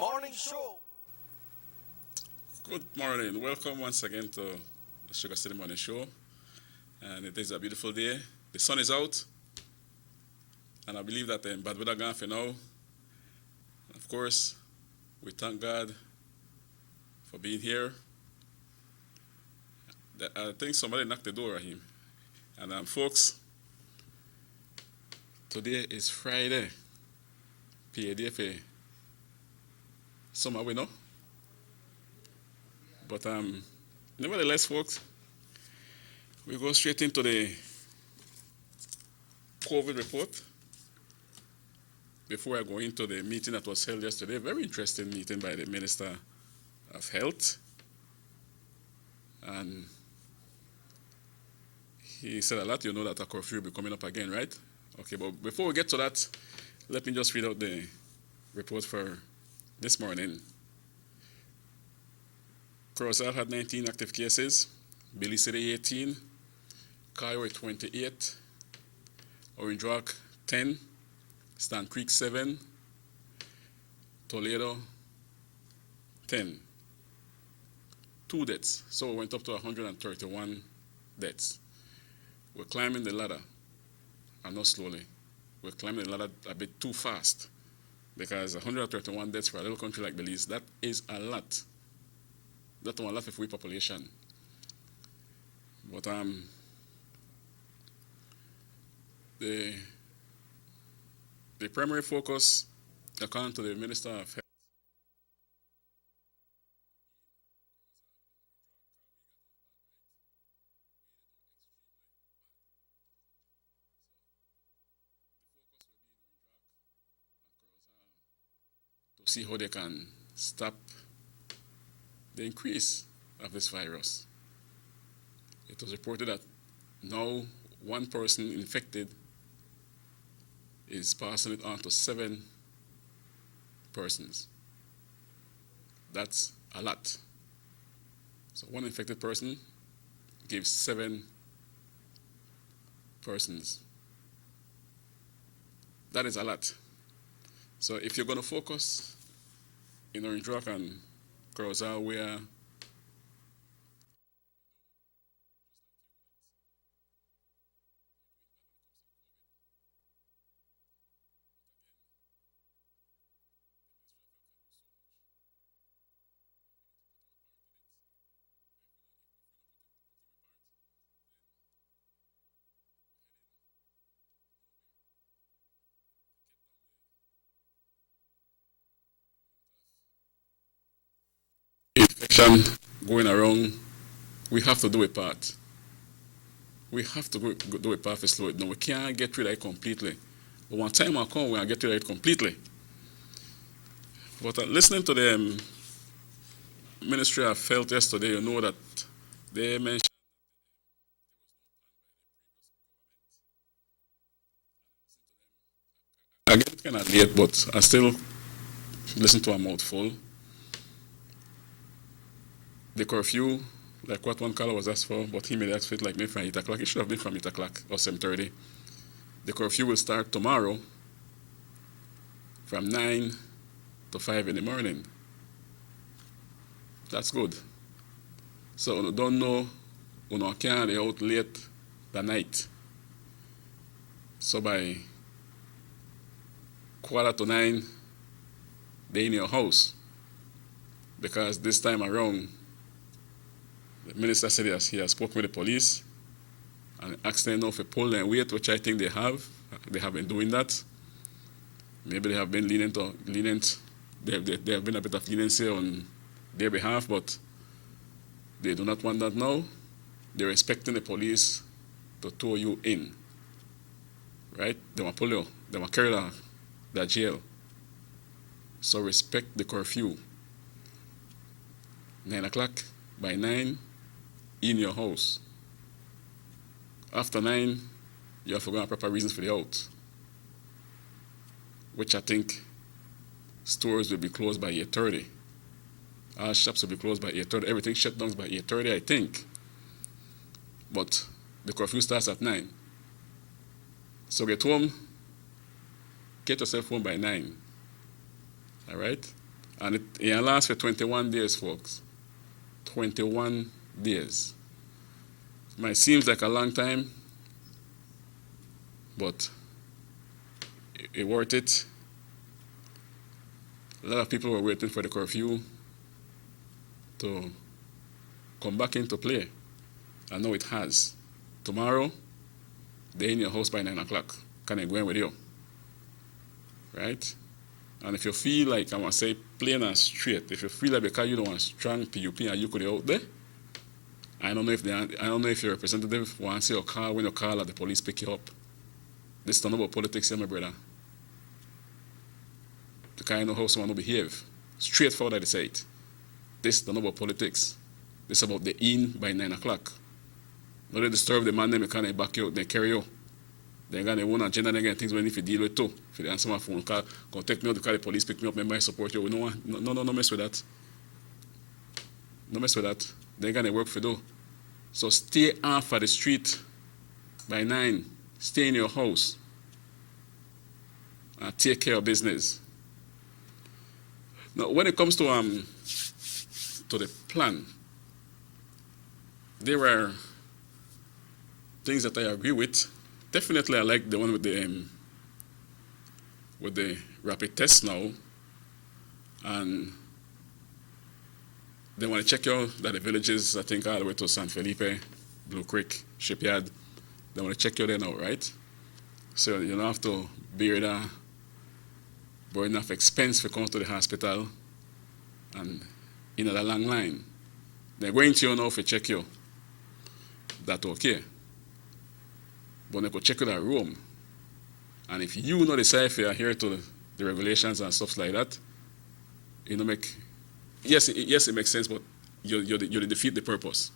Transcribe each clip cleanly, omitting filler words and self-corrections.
Morning Show. Good morning. Welcome once again to the SugarCity Morning Show. And it is a beautiful day. The sun is out. And I believe that bad weather gone for now. Of course, we thank God for being here. I think somebody knocked the door at him. And folks, today is Friday. PAD for summer, we know. But nevertheless, folks, we go straight into the COVID report. Before I go into the meeting that was held yesterday, very interesting meeting by the Minister of Health. And he said a lot. You know that a curfew will be coming up again, right? Okay, but before we get to that, let me just read out the report for this morning. Corozal had 19 active cases, Billy City 18, Cairo 28, Orange Rock 10, Stan Creek 7, Toledo 10. 2 deaths, so it went up to 131 deaths. We're climbing the ladder, and not slowly. We're climbing the ladder a bit too fast, because 131 deaths for a little country like Belize, that is a lot. That's a lot of free population. But the primary focus, according to the Minister of Health, to see how they can stop the increase of this virus. It was reported that now one person infected is passing it on to 7 persons. That's a lot. So one infected person gives 7 persons. That is a lot. So if you're going to focus in Orange Rock and Corozal, where infection going around, we have to do a part. We have to do a part to slow it down. We can't get rid of it completely. But one time will come, we'll get rid of it completely. But listening to the Ministry of Health yesterday, you know that they mentioned I get it kind of late, but I still listen to a mouthful. The curfew, like what one caller was asked for, but he made that fit like maybe from 8 o'clock. It should have been from 8 o'clock or 7:30. The curfew will start tomorrow from 9 to 5 in the morning. That's good. So you don't know, you can't be out late the night. So by 8:45, they're in your house. Because this time around, the minister said he has spoken with the police and asked them if they pull their weight, which I think they have. They have been doing that. Maybe they have been lenient. They have been a bit of leniency on their behalf, but they do not want that now. They're expecting the police to tow you in. Right? They want to pull you. They want to carry you to the jail. So respect the curfew. 9 o'clock, by 9, in your house. After 9, you have to go on proper reasons for the out. Which I think stores will be closed by 8:30. All shops will be closed by 8:30. Everything shut down by 8:30, I think. But the curfew starts at 9. So get home, get yourself home by 9. All right? And it lasts for 21 days, folks. 21 days. Might seems like a long time, but it worth it. A lot of people were waiting for the curfew to come back into play. I know it has. Tomorrow, they're in your house by 9 o'clock. Can I go in with you? Right? And if you feel like, I want to say plain and straight, if you feel like because you don't want strong PUP and you could be out there, I don't know if your representative wants you to call when you call and the police pick you up. This is not about politics here, my brother. The kind of how someone will behave. Straightforward, I say it. This is not about politics. This is about the in by 9 o'clock. Not to disturb the man, they can't back you, they carry you. They got their own agenda, they got things we need to deal with too. If they answer my phone call, go take me out because the police pick me up, maybe I support you. No mess with that. No mess with that. They got their work for do. So stay off of the street by 9. Stay in your house and take care of business. Now, when it comes to the plan, there are things that I agree with. Definitely, I like the one with the rapid test now, and they want to check out that the villages, I think all the way to San Felipe, Blue Creek, Shipyard, they want to check you there now, right? So you don't have to bear the burden of expense for coming to the hospital and in a long line. They're going to you now to check you. That's okay. But they could check you that room. And if you know decide if you adhere to the regulations and stuff like that, you know, yes, it makes sense, but you defeat the purpose.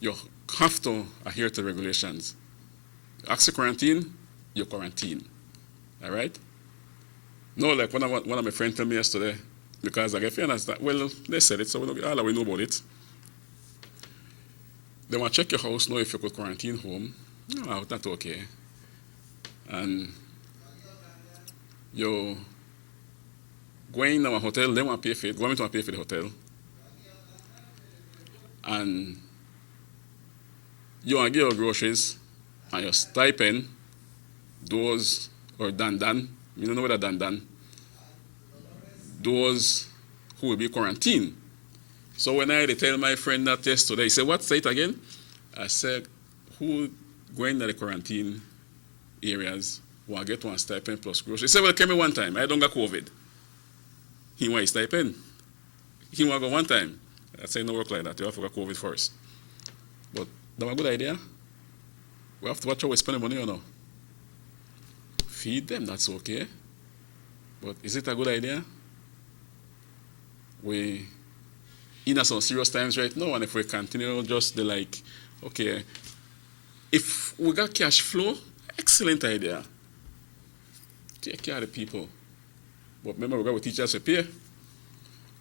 You have to adhere to regulations. Ask to quarantine, you quarantine. All right? No, like one of my friends told me yesterday, because I get fairness that, well, they said it, so all we know about it. They want to check your house, know if you could quarantine home. No, that's okay. And you going to a hotel, they want to pay for it, government want to pay for the hotel. And you want to get your groceries and your stipend, those, or dandan, you don't know what a dandan, those who will be quarantined. So when I tell my friend that yesterday, he said, what, say it again? I said, who going to the quarantine areas will get one stipend plus groceries? He said, well, came me one time, I don't got COVID. He want a stipend. He want to go one time. I said, no work like that, you have to get COVID first. But that's a good idea. We have to watch how we spend the money or no. Feed them, that's okay. But is it a good idea? We in some serious times right now, and if we continue just the like, okay, if we got cash flow, excellent idea. Take care of the people. But remember, we got with teachers for pay.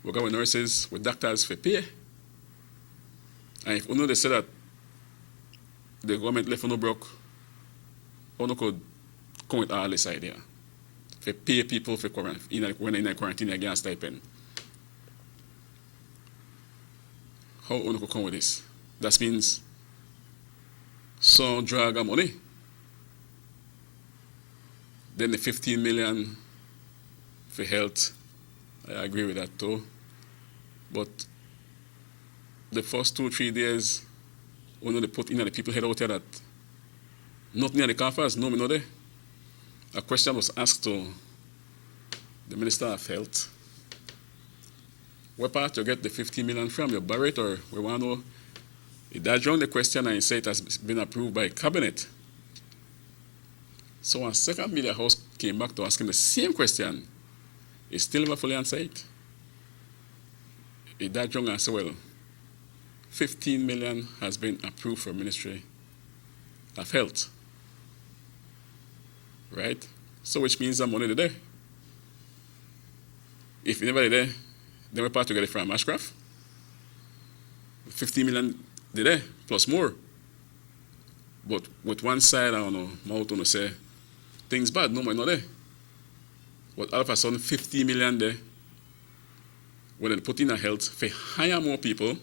We got with nurses, with doctors for pay. And if they say that the government left no broke, Uno could come with all this idea. For pay people for quarantine, when in quarantine again stipend. How Uno could come with this? That means some drag of money. Then the 15 million for health, I agree with that too. But the first 2-3 days, Uno they put in the people head out here that nothing in the coffers, no me no there. A question was asked to the Minister of Health. Where part you get the 50 million from? You borrow it, or we want to know? He dodged around the question and he said it has been approved by Cabinet. So when second media house came back to ask him the same question, he still never fully answered it. He dodged around and said, well, 15 million has been approved for Ministry of Health. Right? So which means the money there. If you never there, then we're part to get it from Ashcraft. 50 million there, plus more. But with one side, I don't know, mouth to say, things bad, no money not there. But all of a sudden, 50 million there, when they put in a health, for hire more people,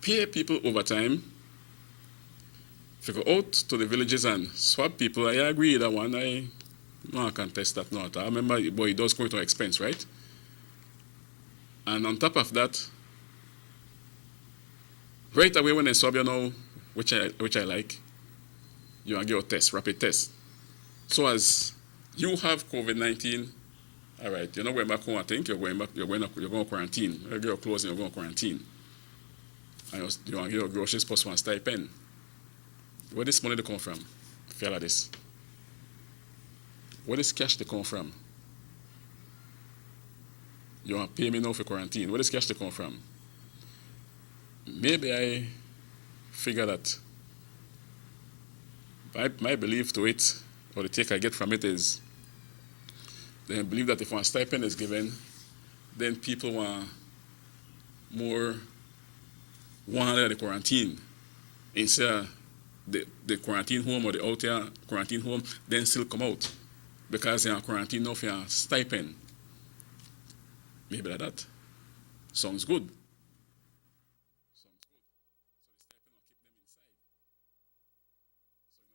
pay people overtime, if you go out to the villages and swab people, I agree that one, I contest that not. I remember, but it does go to expense, right? And on top of that, right away when they swab you now, which I like, you get a test, rapid test. So as you have COVID-19, all right, you're not going back home, I think, you're going to quarantine. You're going to close and you're going to quarantine. And you want to get your groceries plus one stipend. Where does money come from? Feel like this. Where does cash they come from? You want to pay me now for quarantine. Where does cash they come from? Maybe I figure that my belief to it, or the take I get from it is, they believe that if one stipend is given, then people want more 100 the quarantine instead of the quarantine home or the out here quarantine home, then still come out because they are quarantine now for a stipend. Maybe like that. Sounds good.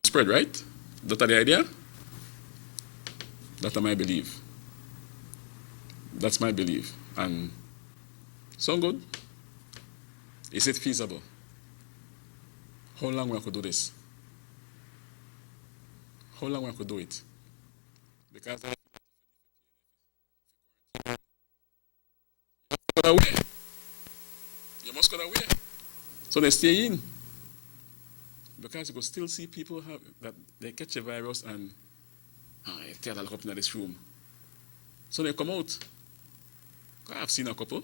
Spread, right? That's the idea? That's my belief. That's my belief. And sound good? Is it feasible? How long we could do this? How long we could do it? Because you must go away. So they stay in. Because you could still see people have that they catch a virus and they tear that up in this room. So they come out. I've seen a couple.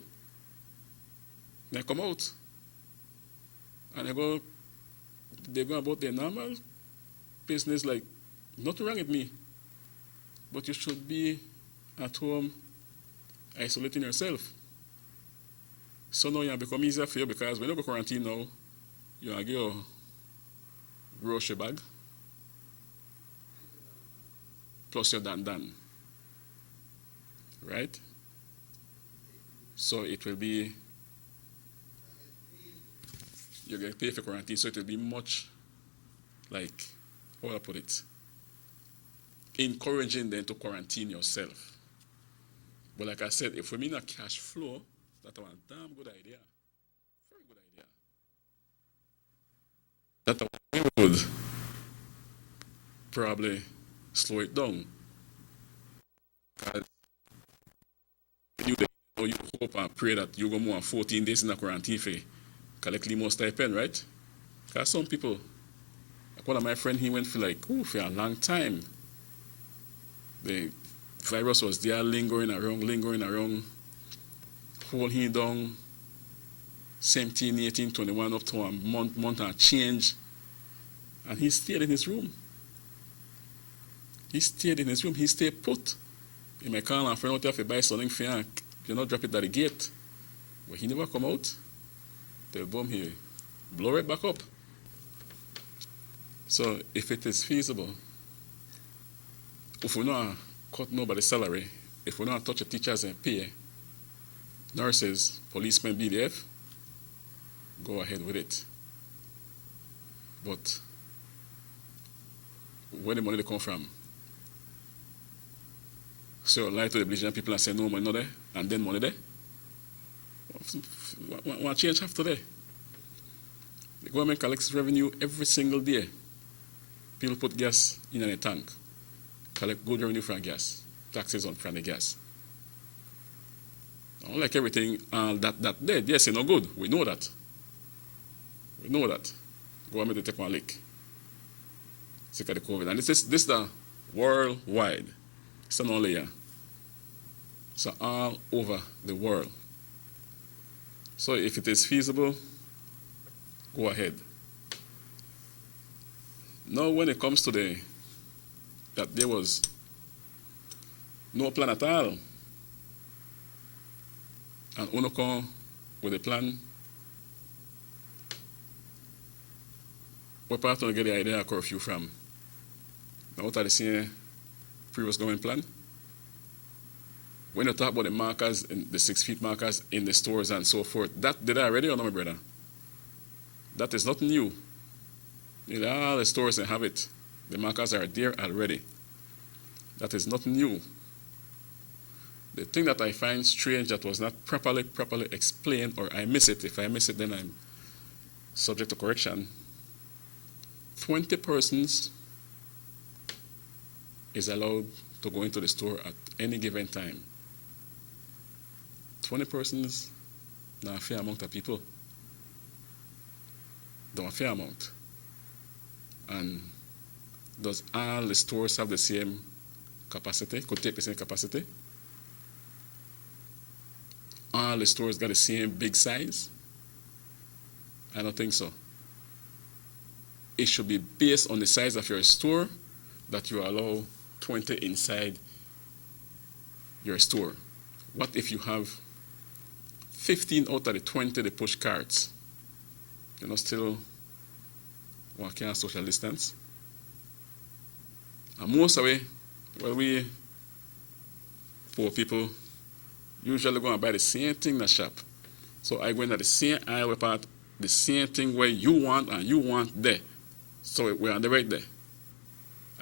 They come out and they go about their normal business like nothing wrong with me. But you should be at home isolating yourself. So now it become easier for you because when you go quarantine now, you get your grocery bag plus your dan. Right? So it will be, you get paid for quarantine, so it will be much like, how do I put it? Encouraging them to quarantine yourself. But like I said, if we mean a cash flow, that's a damn good idea. Very good idea. That would probably slow it down. Because you hope and pray that you go more than 14 days in a quarantine for collect more stipend, right? Because some people, like one of my friends, he went for for a long time. The virus was there lingering around, hold him down, 17, 18, 21, up to a month and change. And he stayed in his room. He stayed put. He might call a friend out there to buy something for him, drop it at the gate. But he never come out. They'll bomb here. Blow it back up. So if it is feasible, if we not cut nobody's salary, if we not touch the teachers and pay, nurses, policemen, BDF, go ahead with it. But where the money they come from? So lie to the belligerent people and say no money not there, and then money there. What change after there? The government collects revenue every single day. People put gas in a tank, collect good revenue from gas, taxes on from the gas. Not like everything that there, yes, it's no good. We know that. Government to take one lick. Sick of the COVID. And this is the worldwide. It's not only here. It's all over the world. So if it is feasible, go ahead. Now when it comes to that there was no plan at all, and Uno come with a plan, we're part to get the idea of curfew from. Now what are the same previous government plan? when you talk about the markers, the 6 feet markers in the stores and so forth, that did I already or no, my brother? That is not new. All the stores they have it. The markers are there already. That is not new. The thing that I find strange that was not properly explained, or I miss it. If I miss it, then I'm subject to correction. 20 persons is allowed to go into the store at any given time. 20 persons, not a fair amount of people. Not a fair amount. And does all the stores have the same capacity? Could take the same capacity? All the stores got the same big size? I don't think so. It should be based on the size of your store that you allow 20 inside your store. What if you have 15 out of the 20 they push carts? Still walking on social distance. And most of we poor people usually go and buy the same thing in the shop. So I go into the same aisle part, the same thing where you want and you want there. So we're on the right there.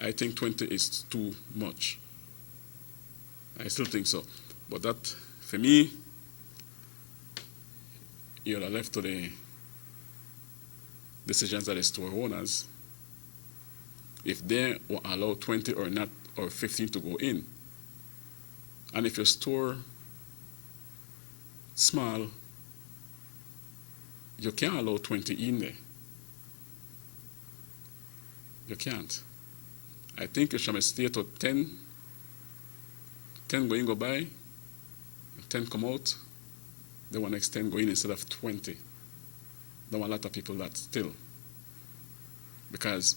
I think 20 is too much. I still think so. But that, for me, you're left to the decisions of the store owners. If they will allow 20 or not, or 15 to go in. And if your store small, you can't allow 20 in there. You can't. I think you should stay to 10. 10 go in, go by. 10 come out. Then one next 10 go in instead of 20. There are a lot of people that still. Because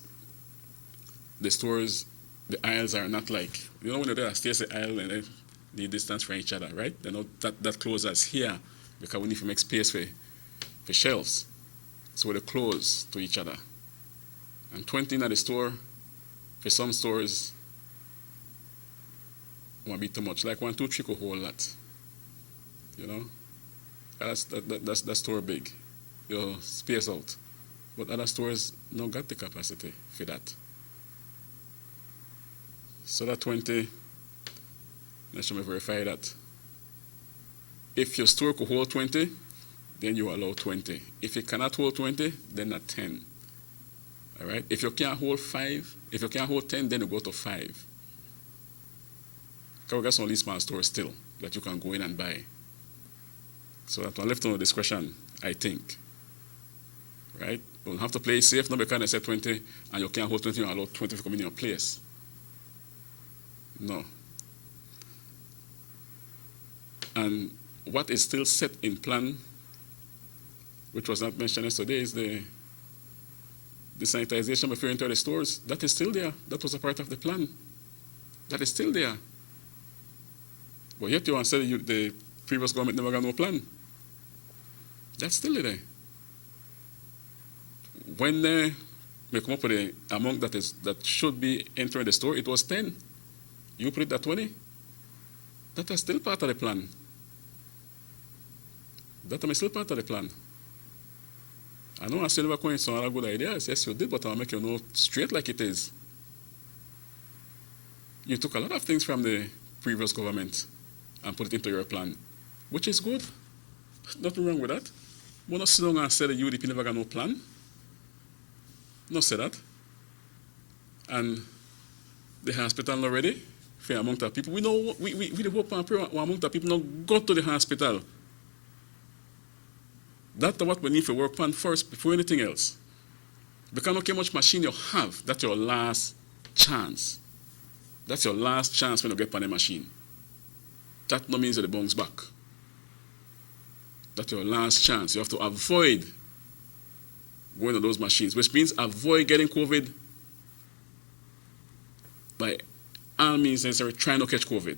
the stores, the aisles are not like, when you're there, stairs the aisle and the distance from each other, right? They're not that close as here because we need to make space for shelves. So they're close to each other. And 20 in at the store, for some stores, won't be too much. Like 1, 2, 3 could hold that. That's store big. Your space out. But other stores don't got the capacity for that. So that 20, let's me verify that. If your store could hold 20, then you allow 20. If it cannot hold 20, then at 10. All right? If you can't hold 5, if you can't hold 10, then you go to 5. Because we got some of these small stores still that you can go in and buy. So that one left on the discretion, I think. Right? You don't have to play safe, not because I said 20 and you can't hold 20, you allow 20 to come in your place. No. And what is still set in plan, which was not mentioned yesterday, is the sanitization before you enter the stores. That is still there. That was a part of the plan. That is still there. But yet you want to say the previous government never got no plan. That's still there. When they come up with the amount that should be entering the store, it was 10. You put it at 20. That is still part of the plan. That is still part of the plan. I know I still have coined some other good ideas. Yes, you did, but I'll make you know straight like it is. You took a lot of things from the previous government and put it into your plan, which is good. Nothing wrong with that. But not sit down and say the UDP never got no plan. Not say that. And the hospital not ready for a amount of people. We know we the hope and pray one amount of people not go to the hospital. That's what we need for work plan first before anything else. Because look how much machine you have. That's your last chance. That's your last chance when you get on the machine. That no means that the bounce back. That's your last chance. You have to avoid going to those machines, which means avoid getting COVID by all means necessary, try not to catch COVID.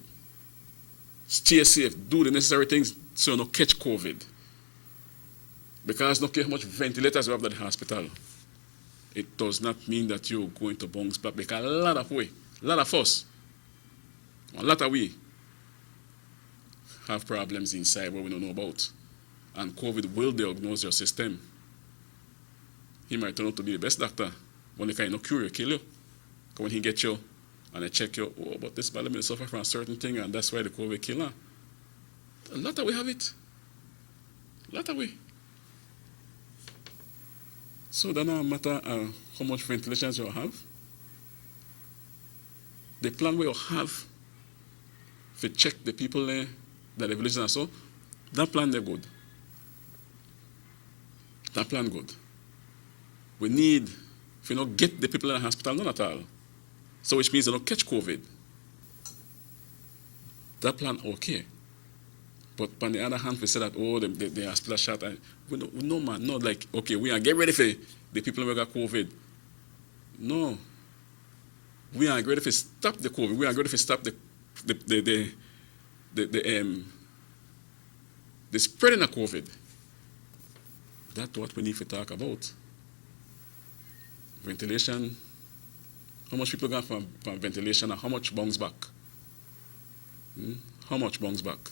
Stay safe, do the necessary things so you don't catch COVID. Because look how much ventilators we have at the hospital. It does not mean that you're going to bounce back, because a lot of us, a lot of we, have problems inside where we don't know about. And COVID will diagnose your system. He might turn out to be the best doctor. When he can cure you, kill you. Because when he gets you and they check you, oh, but this body may suffer from a certain thing, and that's why the COVID kill her. A lot of we have it. A lot of we. So that doesn't matter how much ventilation you have. The plan where you have to check the people there, that the village and so, that plan they're good. That plan good. We need, if you not get the people in the hospital, none at all. So which means they don't catch COVID. That plan okay. But on the other hand, we say that, oh, the hospital shot. No, man, not like, okay, we are getting ready for the people who got COVID. No. We are ready to stop the COVID. We are ready to stop the spreading of COVID. That's what we need to talk about. Ventilation. How much people got from ventilation and how much bounce back? How much bounce back?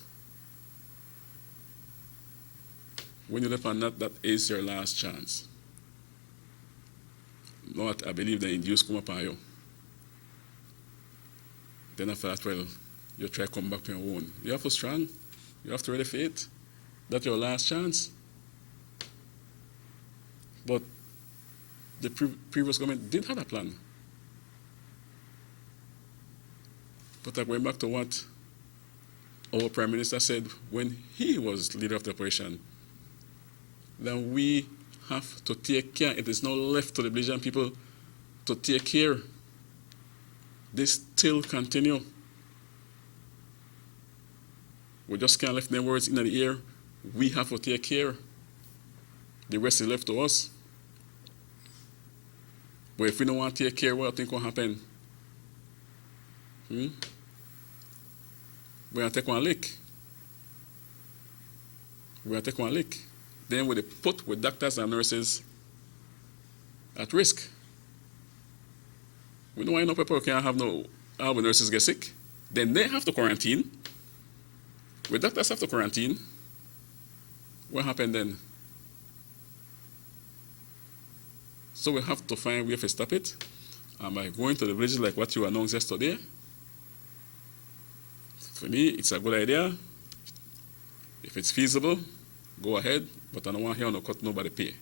When you live on that is your last chance. Lord, I believe the induce come upon you. Then after that, well, you try to come back to your own. You have to strong. You have to ready for it. That's your last chance. But the previous government did have a plan. But going back to what our Prime Minister said when he was leader of the operation, that we have to take care. It is now left to the Belizean people to take care. This still continue. We just can't left them words in the air. We have to take care. The rest is left to us. But if we don't want to take care, what do you think will happen? We're going to take one lick. We're going to take one lick. Then we put with doctors and nurses at risk. We don't want no people can have no, all the nurses get sick. Then they have to quarantine. With doctors have to quarantine. What happened then? So we have to find a way to stop it. And by going to the villages like what you announced yesterday, for me, it's a good idea. If it's feasible, go ahead. But I don't want to hear no cut nobody pay.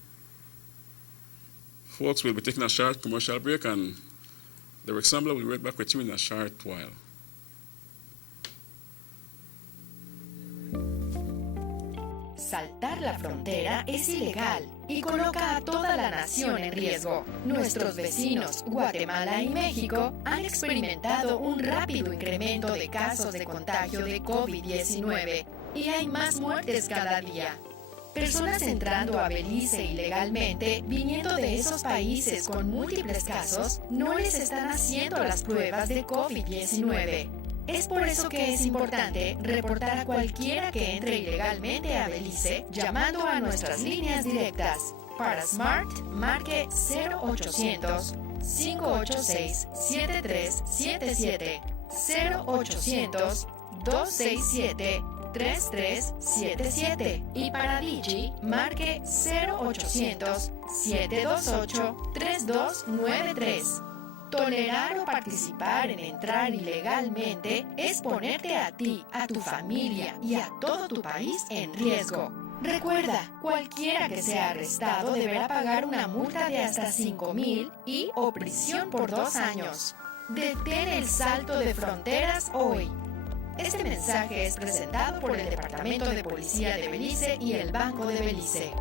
Folks, we'll be taking a short commercial break, and the Rexambler will be right back with you in a short while. Saltar la frontera es ilegal y coloca a toda la nación en riesgo. Nuestros vecinos, Guatemala y México, han experimentado un rápido incremento de casos de contagio de COVID-19 y hay más muertes cada día. Personas entrando a Belice ilegalmente, viniendo de esos países con múltiples casos, no les están haciendo las pruebas de COVID-19. Es por eso que es importante reportar a cualquiera que entre ilegalmente a Belice llamando a nuestras líneas directas. Para Smart, marque 0800-586-7377, 0800-267-3377 y para Digi, marque 0800-728-3293. Tolerar o participar en entrar ilegalmente es ponerte a ti, a tu familia y a todo tu país en riesgo. Recuerda, cualquiera que sea arrestado deberá pagar una multa de hasta 5,000 y o prisión por 2 años. Detén el salto de fronteras hoy. Este mensaje es presentado por el Departamento de Policía de Belice y el Banco de Belice.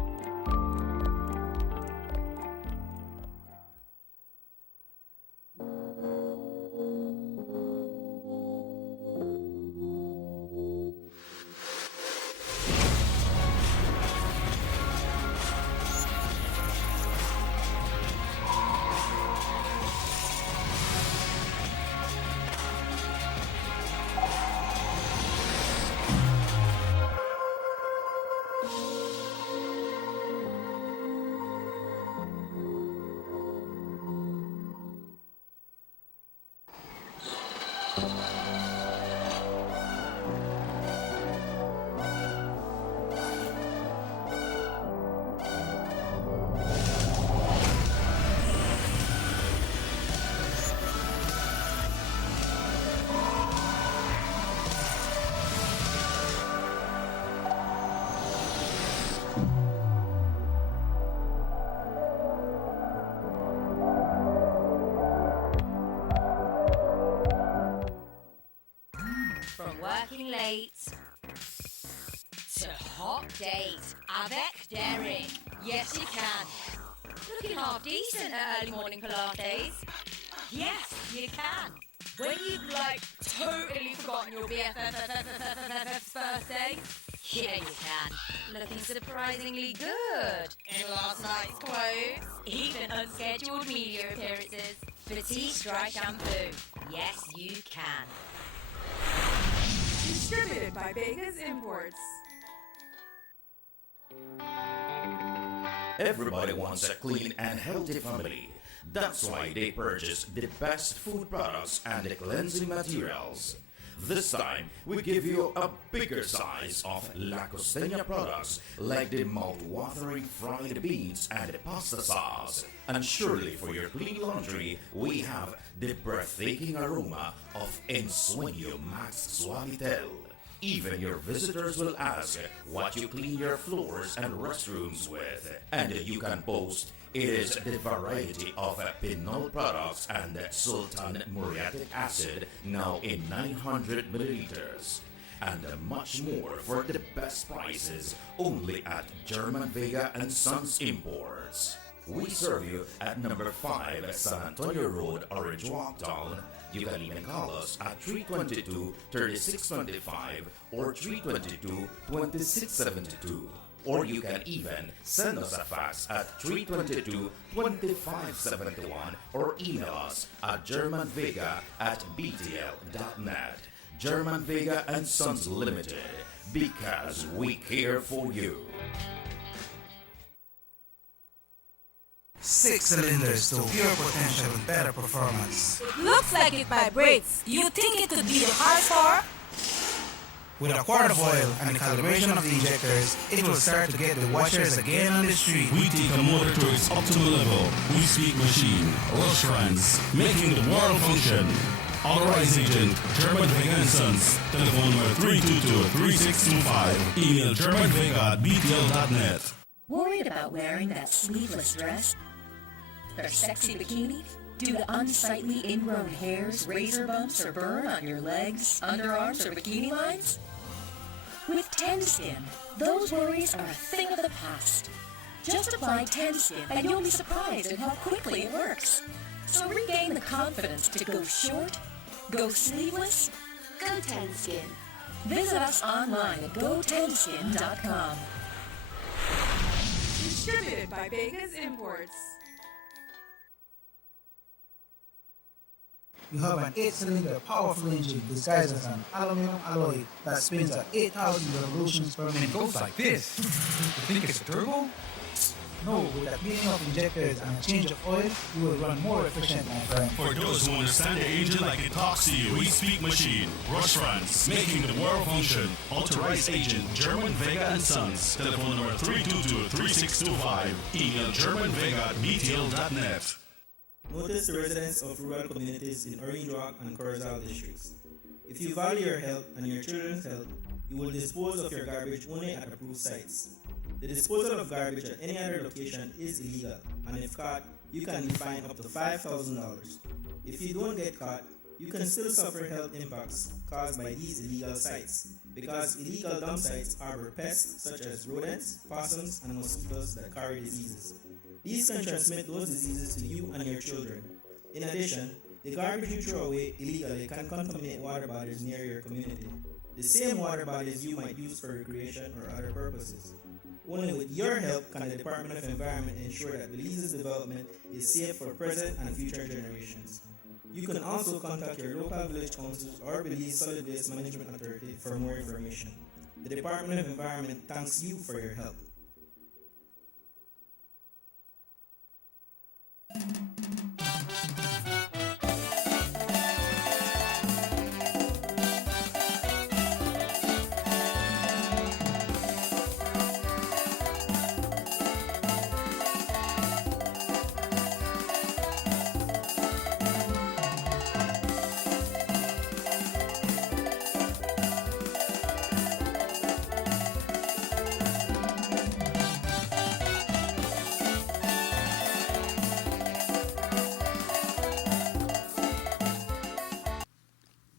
to hot date avec Derek. Yes, you can. Looking half decent at early morning Pilates. Yes, you can. When you've totally forgotten your BFF's birthday. Yeah, you can. Looking surprisingly good in last night's clothes. Even unscheduled media appearances. Petite Dry Shampoo. Yes, you can. Distributed by Vegas Imports. Everybody wants a clean and healthy family. That's why they purchase the best food products and the cleansing materials. This time, we give you a bigger size of La Costeña products like the mouth-watering fried beans and the pasta sauce. And surely for your clean laundry, we have the breathtaking aroma of Ensueño Max Suavitel. Even your visitors will ask what you clean your floors and restrooms with. And you can boast it is the variety of Pinol products and Sultan muriatic acid now in 900 milliliters. And much more for the best prices only at German Vega and Sons Imports. We serve you at number 5 San Antonio Road, Orange Walkdown. You can even call us at 322-3625 or 322-2672. Or you can even send us a fax at 322-2571 or email us at germanvega@btl.net. German Vega and Sons Limited, because we care for you. 6 cylinders to pure potential with better performance. Looks like it vibrates. You think it could be the horsepower? With a quart of oil and the calibration of the injectors, it will start to get the watchers again on the street. We take a motor to its optimal level. We speak machine, Rush Trans, making the world function. Authorized agent, German Vega and Sons. Telephone number 322-3625. Email germanvega@btl.net. Worried about wearing that sleeveless dress? Or sexy bikini? Due to unsightly ingrown hairs, razor bumps, or burn on your legs, underarms, or bikini lines? With Tenskin, those worries are a thing of the past. Just apply Tenskin and you'll be surprised at how quickly it works. So regain the confidence to go short, go sleeveless, Go Tenskin. visit us online at gotenskin.com. Distributed by Vegas Imports. You have an 8-cylinder powerful engine disguised as an aluminum alloy that spins at 8,000 revolutions per minute. It goes like this. You think it's a turbo? No, with a cleaning of injectors and a change of oil, you will run more efficient, my friend. For those who understand the engine like it talks to you, we speak machine, Rush Trans, making the world function. Authorized agent, German Vega and Sons. Telephone number 322-3625. Email germanvega@btl.net. Notice the residents of rural communities in Orange Walk and Corozal districts. If you value your health and your children's health, you will dispose of your garbage only at approved sites. The disposal of garbage at any other location is illegal, and if caught, you can be fined up to $5,000. If you don't get caught, you can still suffer health impacts caused by these illegal sites, because illegal dump sites harbor pests such as rodents, possums, and mosquitoes that carry diseases. These can transmit those diseases to you and your children. In addition, the garbage you throw away illegally can contaminate water bodies near your community, the same water bodies you might use for recreation or other purposes. Only with your help can the Department of Environment ensure that Belize's development is safe for present and future generations. You can also contact your local village councils or Belize Solid Waste Management Authority for more information. The Department of Environment thanks you for your help.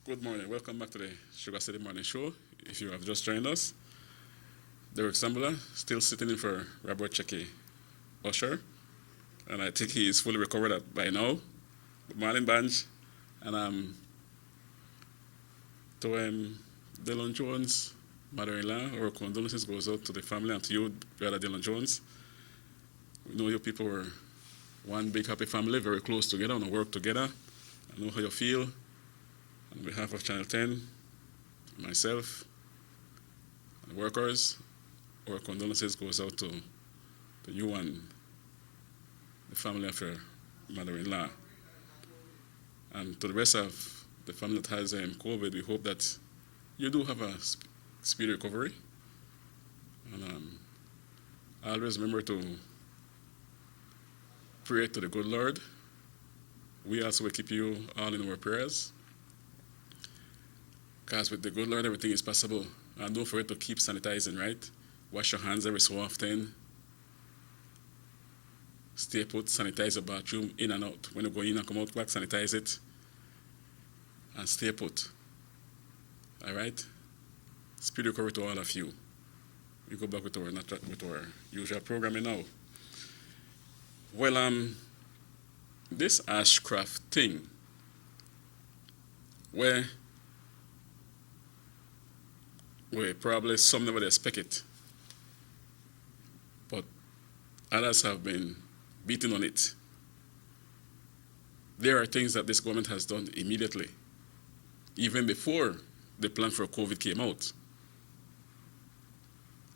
Good morning. Welcome back to the Sugar City Morning Show. If you have just joined us, Derek Sambula, still sitting in for Robert Checky Usher, and I think he is fully recovered by now. Good morning, Banj. And to Dylan Jones, mother-in-law, our condolences goes out to the family and to you, brother Dylan Jones. We know you people were one big happy family, very close together and work together. I know how you feel. On behalf of Channel 10, myself, and the workers, our condolences goes out to you and the family of your mother-in-law. And to the rest of the family that has COVID, we hope that you do have a speedy recovery. And always remember to pray to the good Lord. We also will keep you all in our prayers. Because with the good Lord, everything is possible. And don't forget to keep sanitizing, right? Wash your hands every so often. Stay put, sanitize the bathroom in and out. When you go in and come out back, sanitize it. And stay put. All right? Speedy recovery to all of you. We go back with our usual programming now. Well, this Ashcraft thing, where probably some never expect it, but others have been beating on it. There are things that this government has done immediately, even before the plan for COVID came out,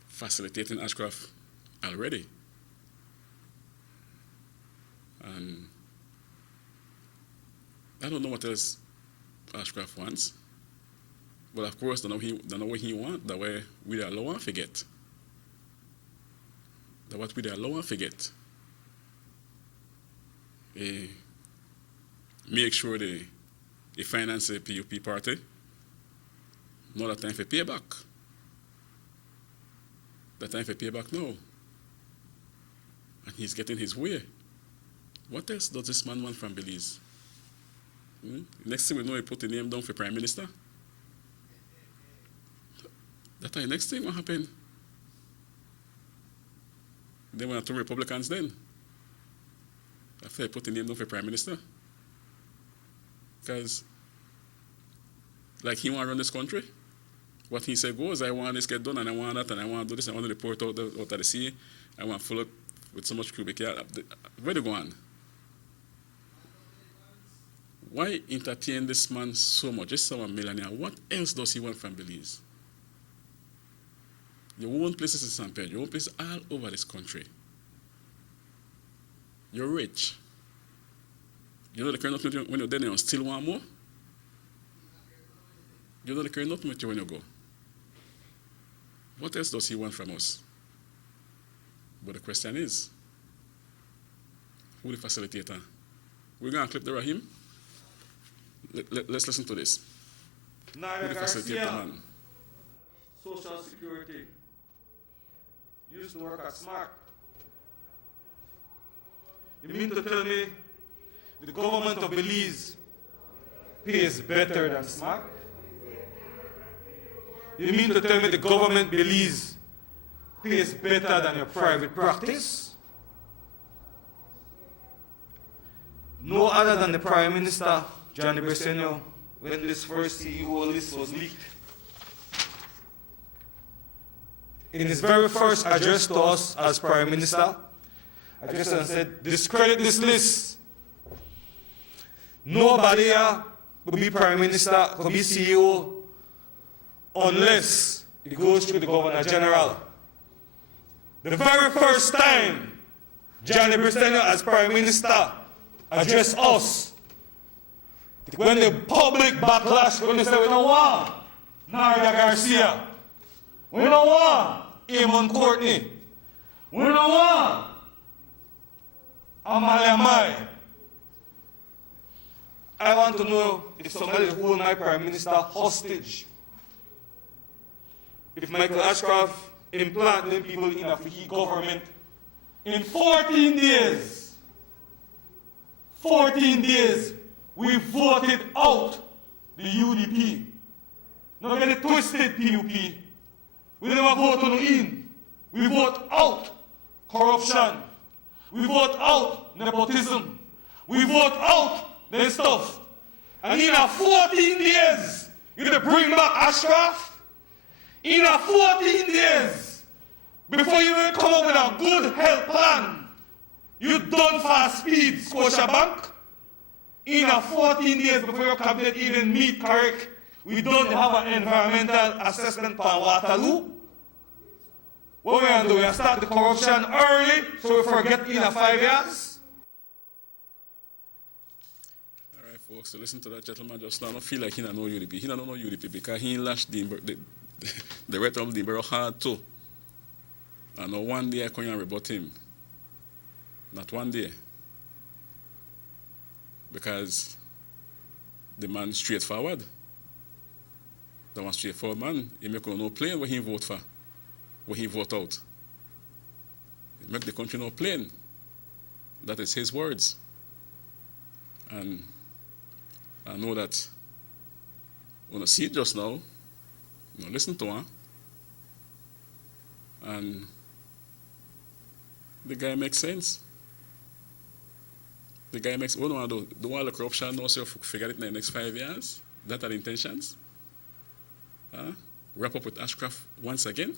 facilitating Ashcraft already. And I don't know what else Ashcraft wants, but of course, don't know what he wants. That way, we allow and forget. That what we allow and forget. Make sure they finance the PUP party. Not a time for payback. The time for payback now. And he's getting his way. What else does this man want from Belize? Next thing we know, he put the name down for Prime Minister. That's the next thing what happened. They went to Republicans then. After they put the name down for Prime Minister. Because, like, he want to run this country. What he said goes, I want this get done, and I want that, and I want to do this, I want to report out of the sea. I want to fill up with so much cubic yard. Where they go on? Why entertain this man so much? This is our millionaire. What else does he want from Belize? Your own places in San Pedro, your own places all over this country. You're rich. You know the care nothing when you're there and you still want more? You know the care nothing with you when you go. What else does he want from us? But the question is, who the facilitator? We're going to clip the Rahim. Let's listen to this. Naira Garcia, Social Security, used to work at Smart. You mean to tell me the government of Belize pays better than Smart? You mean to tell me the government Belize pays better than your private practice? No other than the Prime Minister, Johnny Briceño, when this first CEO list was leaked. In his very first address to us as Prime Minister, addressed and said, discredit this list. Nobody here will be Prime Minister, will be CEO, unless it goes through the Governor General. The very first time Johnny Briceño as Prime Minister addressed us, when the public backlash, when they say we don't want Naria Garcia, we don't want Eamon Courtney, we don't want Amalia Mai. I want to know if somebody hold my Prime Minister hostage. If Michael Ashcroft implant them people in a free government in 14 days, 14 days, we voted out the UDP. Not get it twisted, PUP. We never voted in. We vote out corruption. We vote out nepotism. We vote out this stuff. And in 14 days, you to bring back Ashcroft. In 14 days, before you will come up with a good health plan, you done fast speed Scotiabank. In 14 days before your cabinet even meet correct, we don't have an environmental assessment for Waterloo. What we're going to do, we start the corruption early so we forget in 5 years. All right, folks, so listen to that gentleman just now. I don't feel like he don't know UDP. He don't know UDP because he lashed the rest of the borough hard too. And not one day I come and rebut him. Not one day. Because the man straightforward. The one straightforward man, he make no plain what he vote for, what he vote out. He make the country no plain. That is his words. And I know that when I see it just now, you know, listen to her. And the guy makes sense. The guy makes, what do I do all the corruption now, so figure it in the next 5 years? That are the intentions? Wrap up with Ashcroft once again?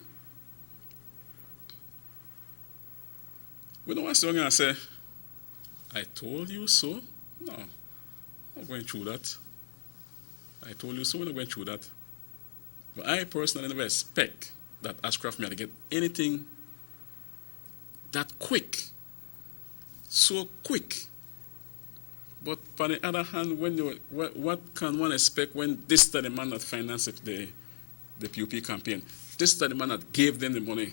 We don't want to say, I told you so? No, I'm not going through that. I told you so, we're not going through that. But I personally never expect that Ashcroft may get anything that quick, so quick. But on the other hand, when what can one expect when this is the man that financed the PUP campaign? This is the man that gave them the money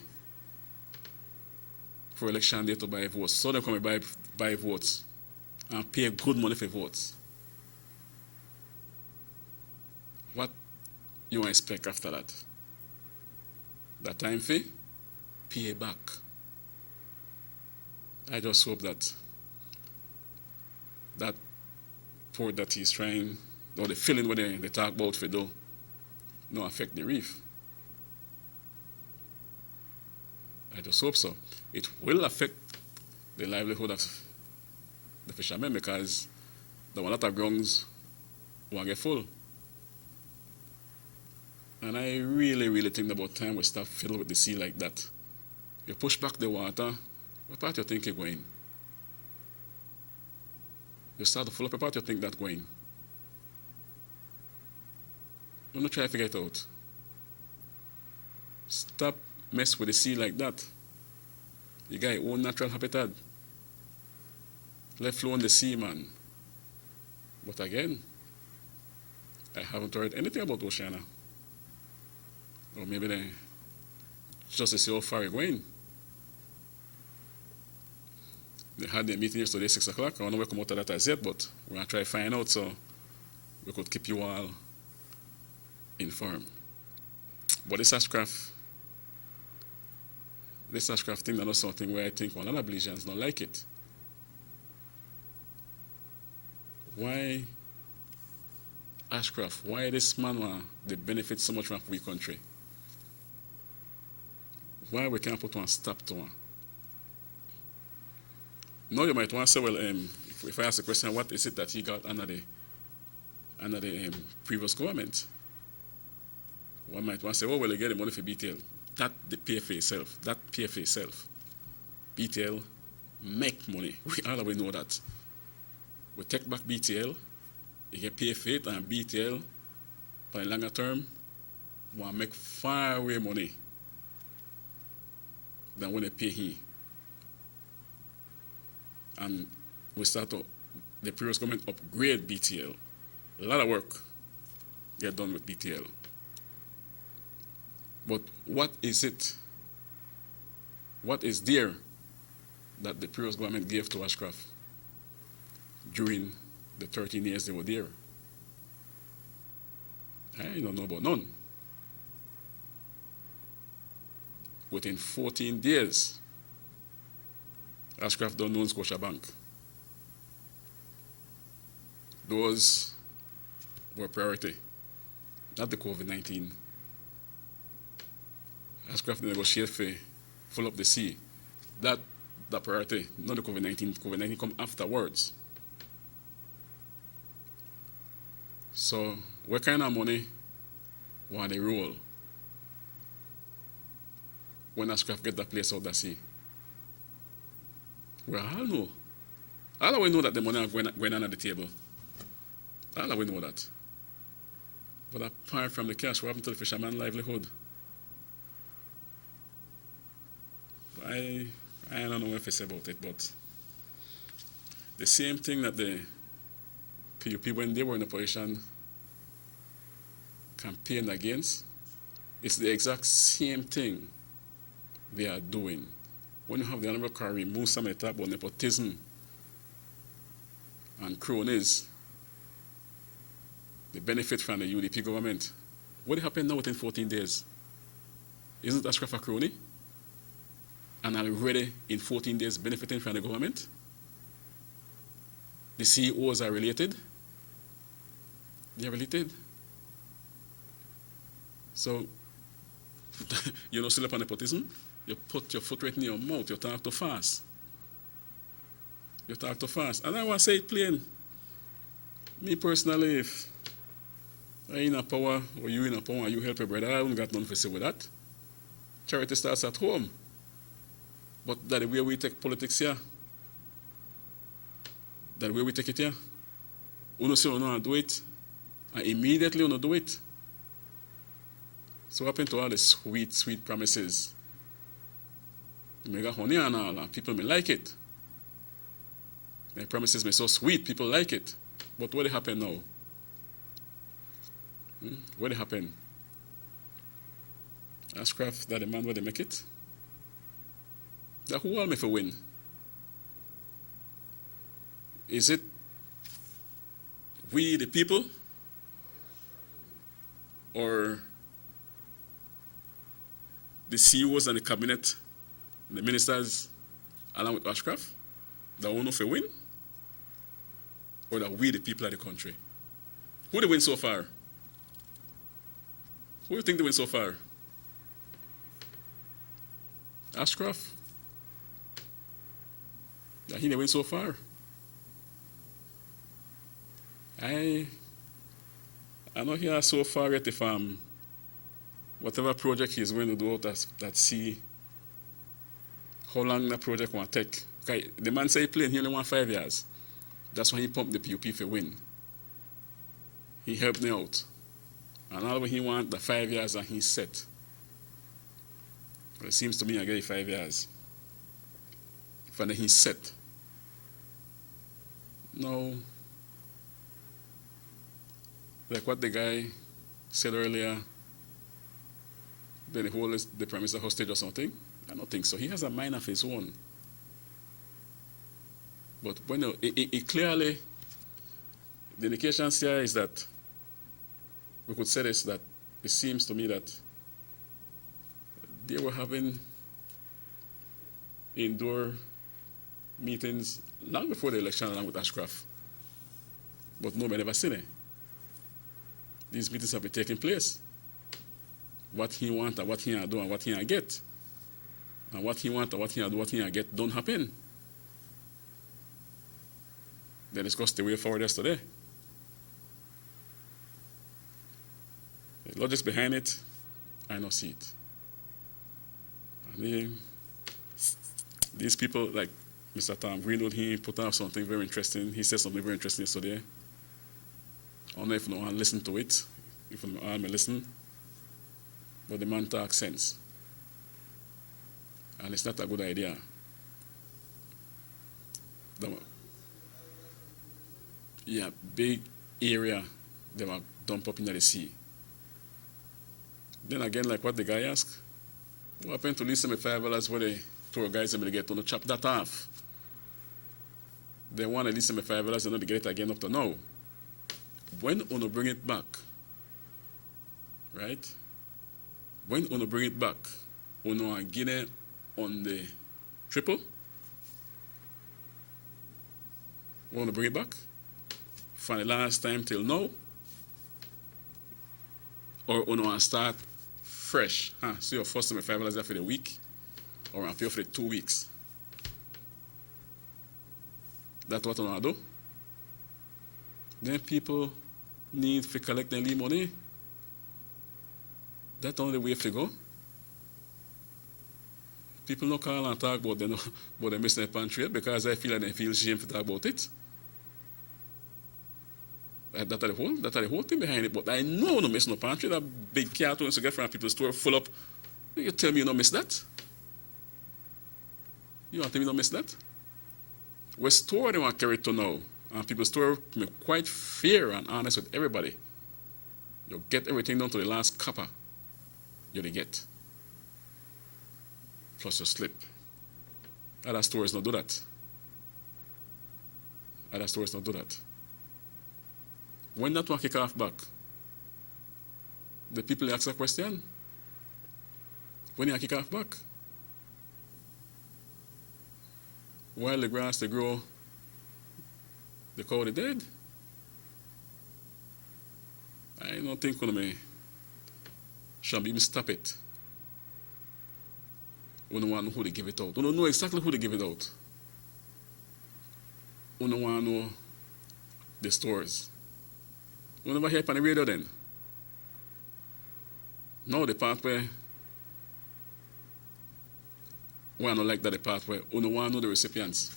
for election day to buy votes. So they come and buy votes and pay good money for votes. What you expect after that? That time fee? Pay back. I just hope that that port that he's trying, or the feeling what they talk about for though, no affect the reef. I just hope so. It will affect the livelihood of the fishermen because there were a lot of grounds will get full. And I really, really think about time we start filled with the sea like that. You push back the water, what part you think you're going? You start to fill up, what part you think that's going? Don't try to figure it out. Stop mess with the sea like that. You got your own natural habitat. Let flow in the sea, man. But again, I haven't heard anything about Oceania. Or maybe they just to see how far you're going. They had their meeting yesterday, 6 o'clock. I don't know where come out of that as yet, but we're going to try to find out so we could keep you all informed. But this Ashcroft thing, that's something where I think one of the Belizeans don't like it. Why Ashcroft? Why this man they benefit so much from we country? Why we can't put one stop to one? Now you might want to say, well, if I ask the question, what is it that he got under the previous government? One might want to say, oh, well, you get the money for BTL. That the PFA itself. That PFA itself. BTL make money. We all know that. We take back BTL, you get PFA and BTL, for a longer term, will make far away money than when they pay him. And we start to, the previous government upgrade BTL. A lot of work get done with BTL. But what is it? What is there that the previous government gave to Ashcroft during the 13 years they were there? I don't know about none. Within 14 days, Ashcroft don't own Scotiabank. Those were priority, not the COVID-19. Ashcroft negotiated for fill up the sea. That priority, not the COVID-19. COVID-19 come afterwards. So what kind of money want they roll when Ashcraft get that place out the sea? Well, I don't know. All we know that the money are going on at the table. All we know that. But apart from the cash, what happened to the fisherman's livelihood? I don't know what to say about it, but the same thing that the PUP, when they were in opposition, campaigned against, it's the exact same thing they are doing. When you have the Honorable Carr remove some of the talk about nepotism and cronies, the benefit from the UDP government, what happened now within 14 days? Isn't Ashcraft a crony? And already in 14 days benefiting from the government? The CEOs are related? They are related? So, you know, still up on nepotism? You put your foot right in your mouth, you talk too fast. You talk too fast. And I want to say it plain. Me personally, if I in a power or you in a power and you help your brother, I don't got nothing to say with that. Charity starts at home. But that the way we take politics here, that the way we take it here, you say you do it, and immediately you do it. So what happened to all the sweet, sweet promises? You make honey and all, and people may like it. The promises may so sweet, people like it. But what happened now? What happened? Ashcraft, that the man where they make it? That who all may for win? Is it we the people? Or the CEOs and the cabinet, the ministers, along with Ashcraft, that will know for win? Or that we the people of the country? Who they win so far? Who do you think they win so far? Ashcraft? That he went so far. I'm not here so far yet if whatever project he's going to do that see how long that project will take. Okay, the man say he playing, he only want 5 years. That's why he pumped the PUP for win. He helped me out. And all he want the 5 years and he's set. But it seems to me I get 5 years. And then he's set. No, like what the guy said earlier, that the whole is the premise of hostage or something. I don't think so. He has a mind of his own. But when it clearly, the indications here is that we could say this, that it seems to me that they were having indoor meetings long before the election along with Ashcraft. But nobody ever seen it. These meetings have been taking place. What he want and what he do and what he get. And what he want and what he do, what he get don't happen. They discussed the way forward yesterday. The logic behind it, I don't see it. And these people, like Mr. Tom Greenwood, he put out something very interesting. He said something very interesting yesterday. I don't know if no one listened to it, if no one may listen, but the man talks sense. And it's not a good idea. Yeah, big area they were dumped up into the sea. Then again, like what the guy asked, what happened to listen with $5 where the tour guys are going to get to chop that off? They want to listen with $5, they're not to get it again up to now. When you bring it back, right? When you bring it back, you are getting on the triple. Want to bring it back from the last time till now, or you want to start fresh? So your first time $5 after the week, or I pay for it 2 weeks. That's what I want to do. Then people need to collect their money. That's the only way to go. People don't call and talk about them missing their pantry because I feel like they feel shame to talk about it. That's the whole thing behind it. But I know no miss no pantry. That big cartoons you get from people's store full up. You tell me you don't miss that? You want to tell me you don't miss that? We store they want to carry it to now. And people store quite fair and honest with everybody. You get everything down to the last copper. You get. Plus you slip. Other stores don't do that. Other stores don't do that. When that one kick off back, the people ask a question. When you kick off back, while the grass they grow, the cow they dead. I don't think we should even stop it. We don't want to know who they give it out. We don't know exactly who they give it out. We don't want to know the stores. We never hear it on the radio then. Now the part where we don't like that the part where we don't want to know the recipients.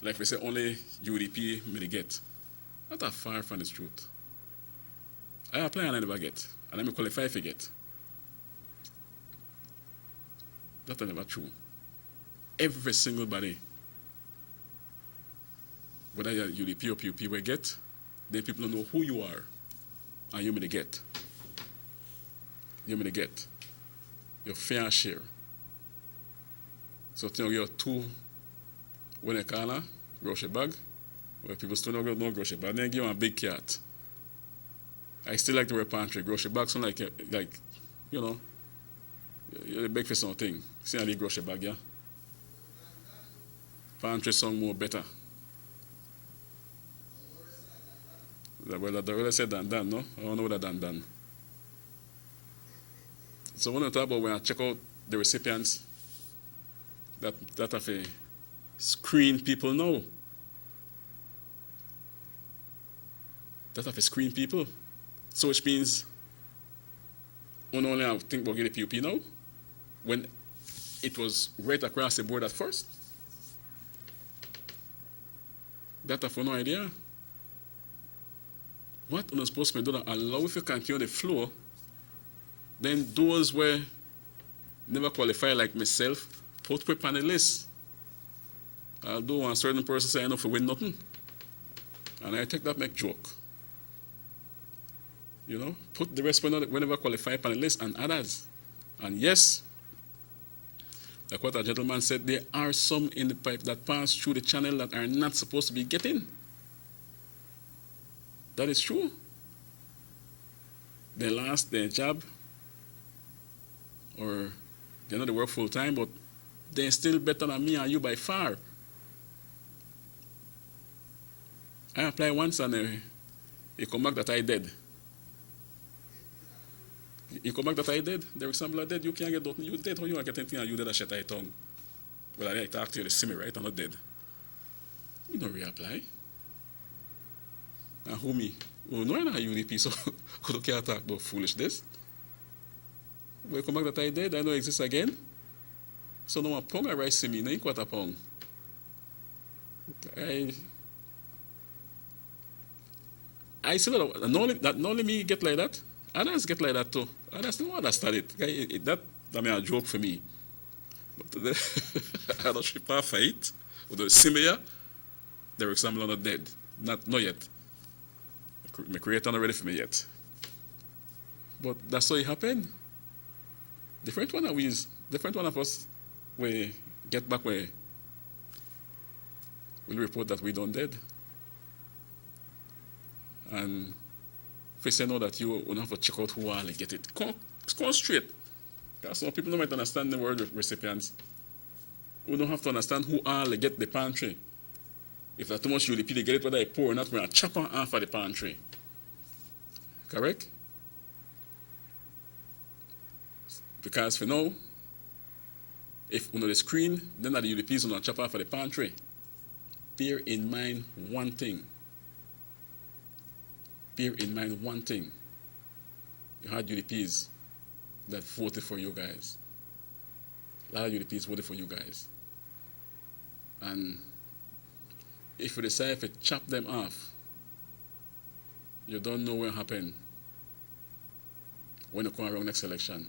Like we say, only UDP may get. That's far from the truth. I apply and I never get. And I qualify if I get. That's never true. Every single body, whether you're UDP or PUP will get, then people don't know who you are. And you may get. You may get your fair share. So you have two when they call a grocery bag, where people still don't get no grocery bag, then give them a big cat. I still like the word pantry. Grocery bags sound like you know, you're big for something. See how the grocery bag, yeah? Pantry sound more better. Well, I already said Dan, no? I don't know what Dan. So when I talk about when I check out the recipients, that have a screen people now. That have a screen people. So which means we only have to think about getting PUP now, when it was right across the board at first. That have no idea. What are supposed to do that allow if you continue the flow, then those were never qualify like myself, put quick on the list. Although one certain person say I know for win nothing. And I take that make joke. You know, put the rest whenever qualify on the list and others. And yes, like what a gentleman said, there are some in the pipe that pass through the channel that are not supposed to be getting. That is true. They lost their job, or they know they work full time, but they're still better than me and you by far. I applied once and it come back that I did. You come back that I did. The example I did, you can't get nothing. You dead. How you want to get anything and you did a shit I tongue? Well, I talk to you, they see me, right? I'm not dead. You don't reapply. And who me? Oh, no, I'm not a UDP, so you can't talk about foolishness. But you come back that I did, I know it exists again. So no one pong I rise to me, no what a pong. I see that not only me get like that, others get like that too. Others don't understand it. That a joke for me. But I don't ship a fight with the similar. Their example are not dead. Not yet. My creator not ready for me yet. But that's how it happened. Different one of us we get back where we'll report that we don't dead. And if you say no that you will have to check out who are and get it. Come straight. Because some people don't might understand the word recipients. We don't have to understand who are to get the pantry. If there's too much UDP, they get it whether I pour or not, we're going to chop on half of the pantry. Correct? Because for now, If you know the screen, then at the UDPs will not chop off of the pantry. Bear in mind one thing. Bear in mind one thing. You had UDPs that voted for you guys. A lot of UDPs voted for you guys. And if you decide to chop them off, you don't know what will happen when you come around next election.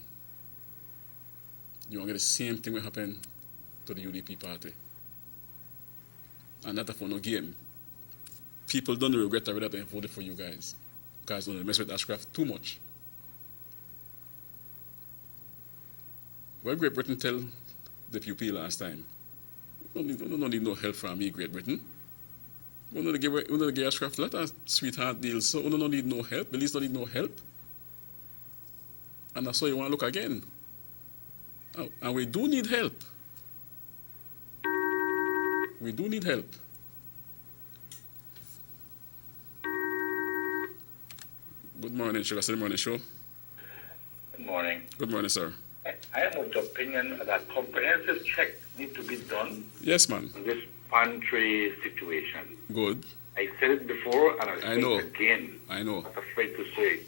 You will get the same thing will happen to the UDP party. And that's for no game. People don't regret already that they voted for you guys because they mess with Ashcroft too much. What Great Britain tell the PUP last time? We don't need no help from me, Great Britain. We don't give Ashcroft a lot of sweetheart deals, so we don't need no help. The least don't need no help. And that's why you want to look again. Oh, and we do need help. We do need help. Good morning, SugarCity Morning Show. Good morning. Good morning, sir. I am of the opinion that comprehensive check need to be done. Yes, ma'am. In this pantry situation. Good. I said it before and I'll say it again. I know. I'm not afraid to say.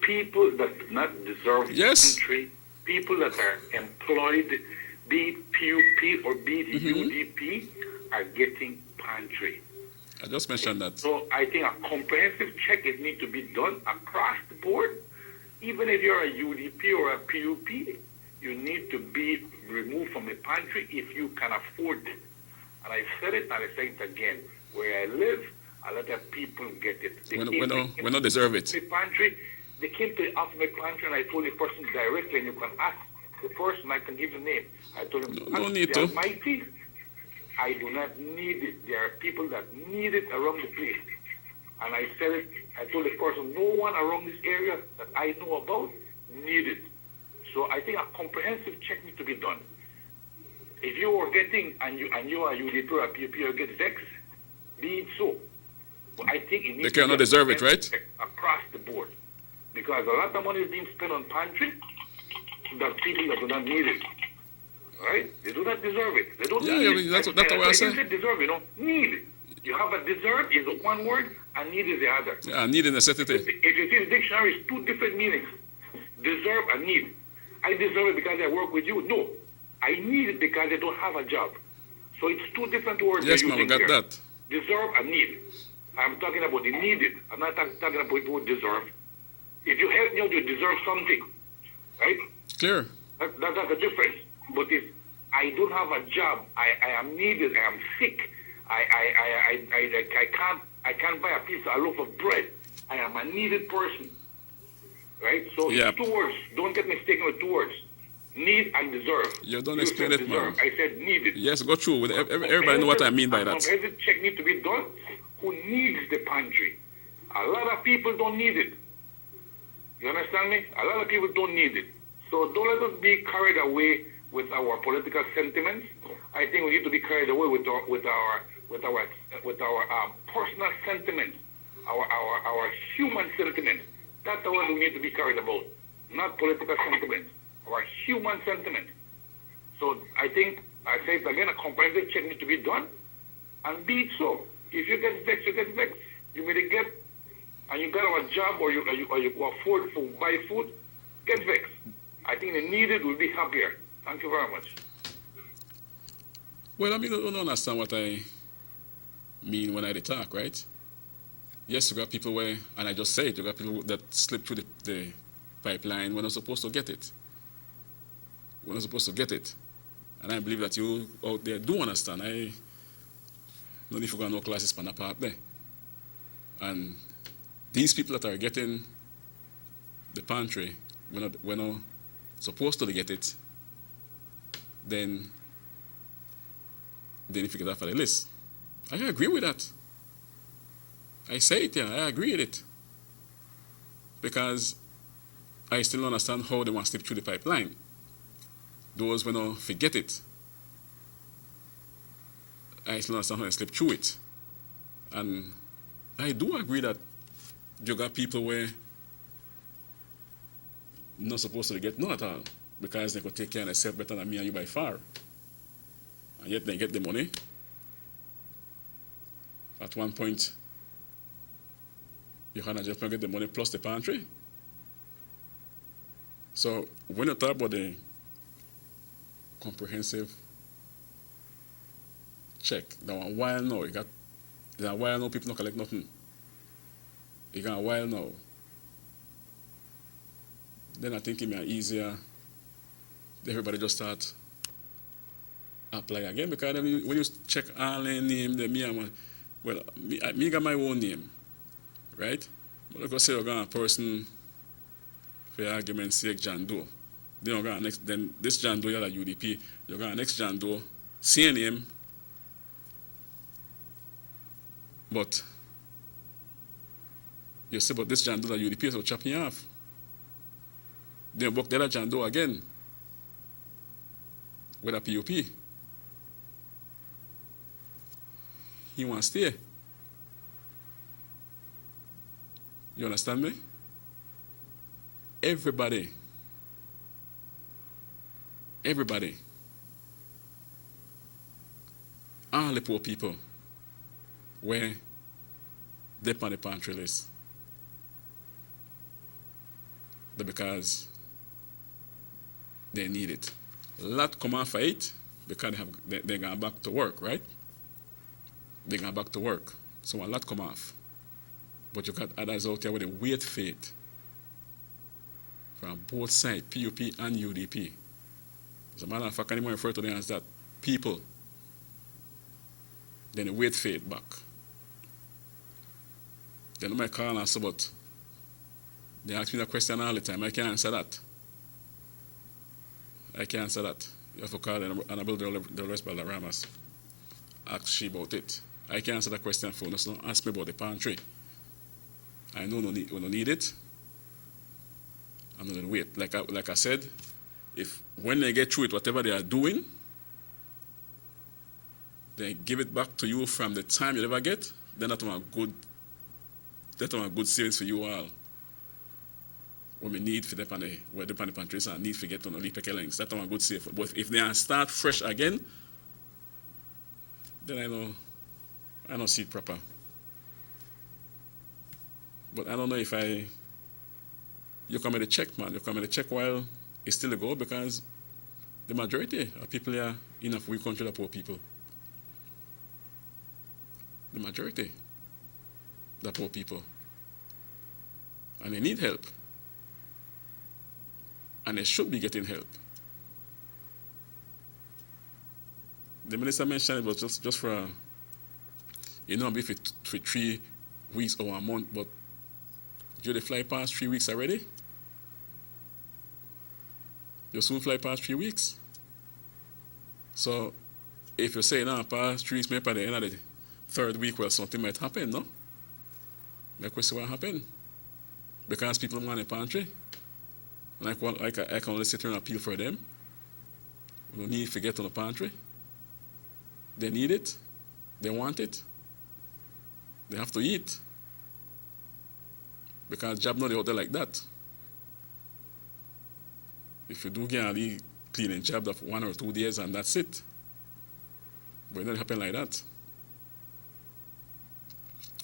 People that do not deserve pantry, people that are employed, be it PUP or be it UDP, are getting pantry. I just mentioned that. So I think a comprehensive check is need to be done across the board. Even if you're a UDP or a PUP, you need to be removed from the pantry if you can afford it. And I said it and I say it again. Where I live, a lot of people get it. We don't deserve it. The pantry, they came to offer me pantry and I told the person directly, and you can ask the person, I can give the name. I told him, no need to. Almighty, I do not need it. There are people that need it around the place. And I said it, I told the person, no one around this area that I know about need it. So I think a comprehensive check needs to be done. If you are getting, and you are UDP or a PUP, you get vexed, be it so. But I think it needs they cannot deserve it, right? Across the board. Because a lot of money is being spent on pantry that people that do not need it. Right? They do not deserve it. They don't need it. That's what I said. I deserve, need it. You have a deserve is one word, and need is the other. Yeah, need is necessity. If you see the dictionary, it's two different meanings. Deserve and need. I deserve it because I work with you. No. I need it because I don't have a job. So it's two different words. Yes, ma'am, we got that. Deserve and need. I'm talking about the needed. I'm not talking about the word deserve. If you help me out, you deserve something. Right? Clear. That's the difference. But if I don't have a job, I am needed, I am sick, I can't buy a loaf of bread. I am a needed person. Right? So it's two words. Don't get mistaken with two words. Need and deserve. You don't explain it, man. I said needed. Yes, go through. Everybody know what I mean by that. Comprehensive check needs to be done. Who needs the pantry? A lot of people don't need it. You understand me? A lot of people don't need it. So don't let us be carried away with our political sentiments. I think we need to be carried away with our personal sentiments, our human sentiments. That's the one we need to be carried about, not political sentiments. Our human sentiment. So I think, I say it again, a comprehensive check needs to be done, and be it so. If you get vexed, you get vexed. You may get, and you got a job or you afford to buy food, get vexed. I think the needed will be happier. Thank you very much. Well, I mean, you don't understand what I mean when I talk, right? Yes, you got people where, and I just said, you got people that slip through the pipeline when they're supposed to get it. We're not supposed to get it. And I believe that you out there do understand. I don't need to go no classes for that part there. And these people that are getting the pantry, we're not supposed to get it, then they need to get that for the list. I agree with that. I say it, yeah, I agree with it. Because I still don't understand how they want to slip through the pipeline. Those when don't forget it. I still understand how they slip through it. And I do agree that you got people where not supposed to get none at all. because they could take care of themselves better than me and you by far. And yet they get the money. At one point, you had just get the money plus the pantry. So when you talk about the comprehensive check, there a while now, there's a while now people don't collect nothing. You got a while now. Then I think it may be easier. Everybody just start apply again, because when you check all the name, me got my own name, right? But let's say you're going a person, for argument's sake, John Doe. Then you're going next, then this John Doe, you're at UDP, you're going next John Doe, same name, but you say, but this John Doe at UDP, so chop me off. Then you book the other John Doe again with a PUP. He wants to stay. You understand me? Everybody, all the poor people were they on the pantry list. Because they need it. A lot come off of it because they're going back to work, right? They're going back to work. So a lot come off. But you got others out there with a wait for it. From both sides, PUP and UDP. As a matter of fact, anyone refer to them as that people. Then they wait for it back. Then I might call and say, but they ask me that question all the time. I can't answer that. You have to call Annabelle Dolores Baldaramas. Ask she about it. I can't answer that question for you. So don't ask me about the pantry. I know we don't need it. I'm not going to wait. Like I said, when they get through it, whatever they are doing, they give it back to you from the time you ever get, then that's a good savings for you all. What we need for the pantries and need to get on the leap links. That's a good save. But if they start fresh again, then I don't see it proper. But I don't know if you come at the check, man. You come at the check while it's still a go, because the majority of people here in a free country are poor people. The majority are poor people. And they need help. And they should be getting help. The minister mentioned it was just for, maybe for 3 weeks or a month, but do they fly past 3 weeks already? You'll soon fly past 3 weeks. So if you say now past 3 weeks, maybe by the end of the 3rd week, well, something might happen, no? My question what happened? Because people want a pantry. I can only sit here and appeal for them. We don't need to get on the pantry. They need it. They want it. They have to eat. Because job not out there like that. If you do get a cleaning job of 1 or 2 days and that's it. But it don't happen like that.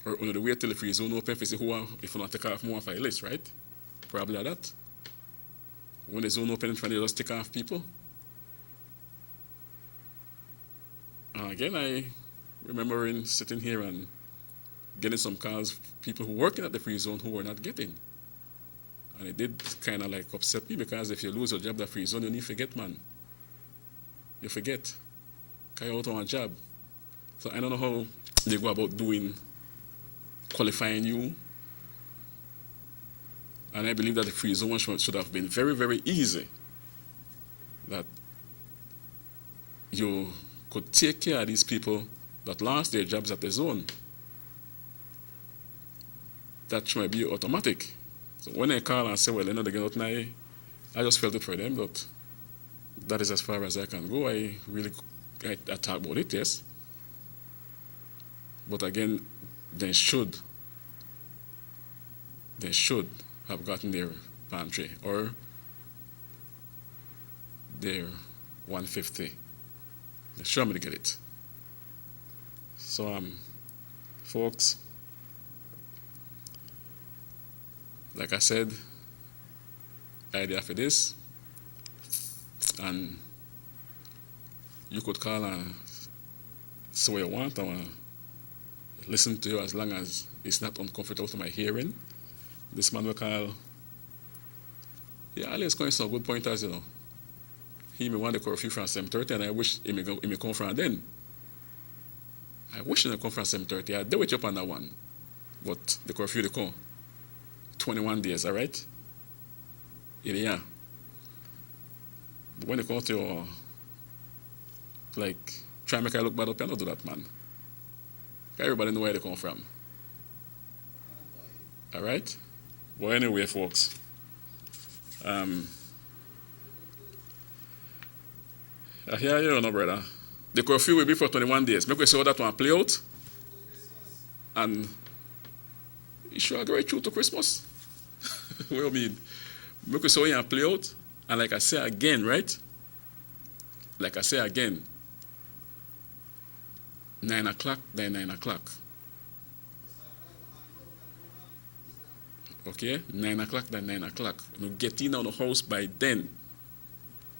Or the wait till the free zone open to see if you want to take off more off a list, right? Probably like that. When the zone open, they just take off people. And again, I remember sitting here and getting some calls, people who working at the free zone who were not getting. And it did kind of upset me, because if you lose your job at the free zone, you need to forget, man. You forget. Because you're out on a job. So I don't know how they go about qualifying you. And I believe that the free zone should have been very, very easy. That you could take care of these people that lost their jobs at the zone. That might be automatic. So when I call and say, well, they get out now, I just felt it for them, but that is as far as I can go. I talk about it, yes. But again, they should have gotten their pantry, or their 150. They show me to get it. So, folks, like I said, idea for this, and you could call and say what you want. I want to listen to you as long as it's not uncomfortable to my hearing. This man will call. Yeah, Ali's going some good pointers, you know. He may want the curfew from 7:30, and I wish he may come from then. I wish he may come from 7:30. I do it up on that one. But the curfew, they come. 21 days, all right? Yeah. But when they come to your, like, try and make I look bad up, I don't do that, man. Everybody know where they come from. All right? Well, anyway, folks. I hear you, no, brother. The curfew will be for 21 days. Make we see how that one play out. And it should go right through to Christmas. What do you mean? Make we see how it play out. And like I say again, right? Like I say again, 9 o'clock, then 9 o'clock. Okay? 9 o'clock, then 9 o'clock. You know, get in on the house by then.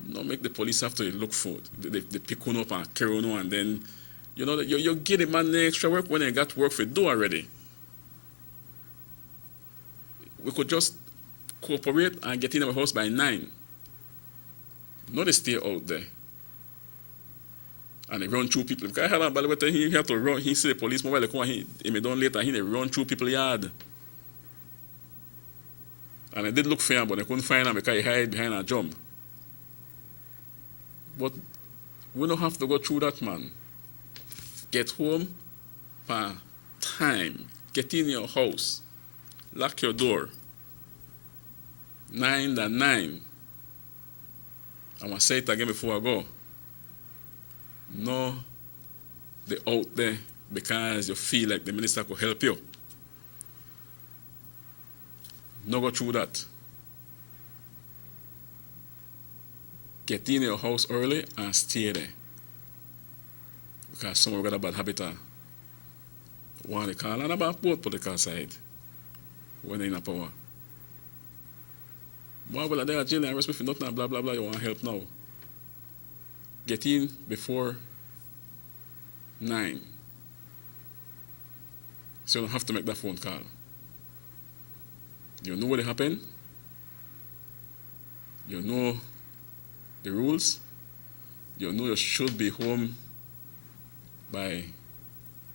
No make the police have to look for they pick one up and carry on, and then you know you get a man the extra work when they got work for do already. We could just cooperate and get in our house by 9. Not they stay out there. And they run through people. Because I had by the way he had to run, he see the police mobile, they come and he may done later, he they run through people's yard. And I did look for him, but I couldn't find him because he hid behind a jump. But we don't have to go through that, man. Get home per time. Get in your house. Lock your door. 9 to 9. I want to say it again before I go. No, they out there because you feel like the minister could help you. No go through that. Get in your house early and stay there. Because someone got a bad habit of want to call and about both political side when they're in a power. Why will they jail and arrest me for nothing and blah blah blah, you want help now? Get in before 9. So you don't have to make that phone call. You know what happened? You know the rules. You know you should be home by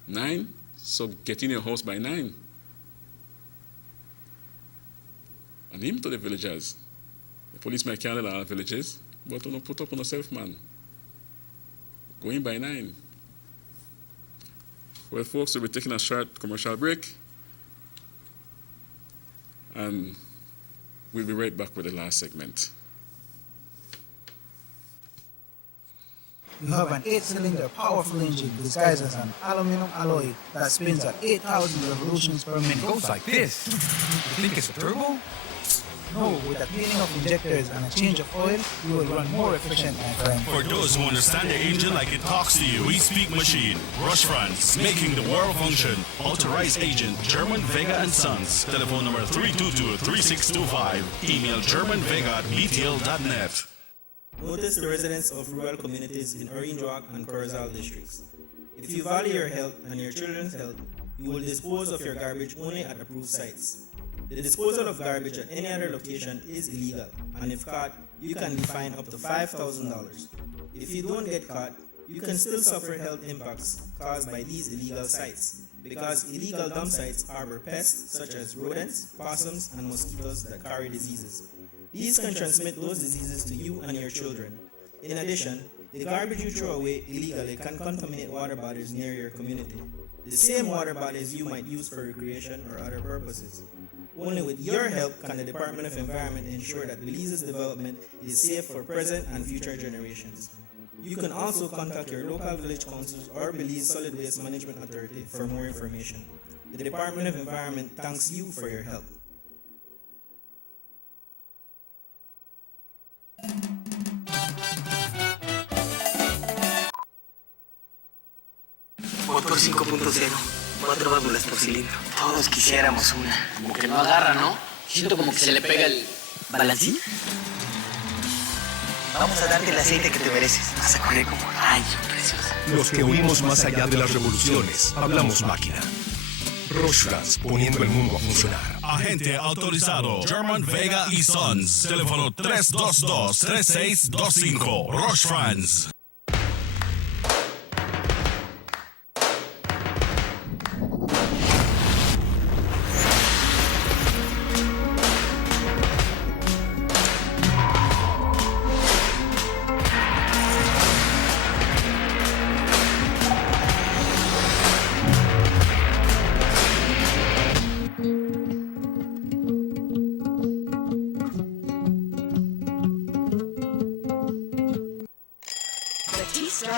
9. So get in your house by 9. And even to the villagers. The police may carry all villages, but don't put up on yourself, man. Go in by 9. Well, folks, we'll be taking a short commercial break. And we'll be right back with the last segment. You have an 8-cylinder powerful engine disguised as an aluminum alloy that spins at 8,000 revolutions per minute. It goes like this. You think it's a turbo? No, with a cleaning of injectors and a change of oil, you will run more efficient, my friend. For those who understand the engine like it talks to you, we speak machine. Rush France, making the world function. Authorized agent, German Vega and Sons. Telephone number 322-3625. Email germanvega@btl.net. Notice the residents of rural communities in Orange Rock and Corozal districts. If you value your health and your children's health, you will dispose of your garbage only at approved sites. The disposal of garbage at any other location is illegal, and if caught, you can be fined up to $5,000. If you don't get caught, you can still suffer health impacts caused by these illegal sites, because illegal dump sites harbor pests such as rodents, possums, and mosquitoes that carry diseases. These can transmit those diseases to you and your children. In addition, the garbage you throw away illegally can contaminate water bodies near your community, the same water bodies you might use for recreation or other purposes. Only with your help can the Department of Environment ensure that Belize's development is safe for present and future generations. You can also contact your local village councils or Belize Solid Waste Management Authority for more information. The Department of Environment thanks you for your help. Motor 5.0, 4 válvulas por cilindro. Todos quisiéramos una. Como que no agarra, ¿no? Siento como que se le pega el... ¿Balancín? Vamos a darte el aceite que te mereces. Vas a correr como rayo, preciosa. Los que huimos más allá de las revoluciones, hablamos máquina. Rochras, poniendo el mundo a funcionar. Agente autorizado German Vega y Sons. Teléfono 322-3625. Roche France.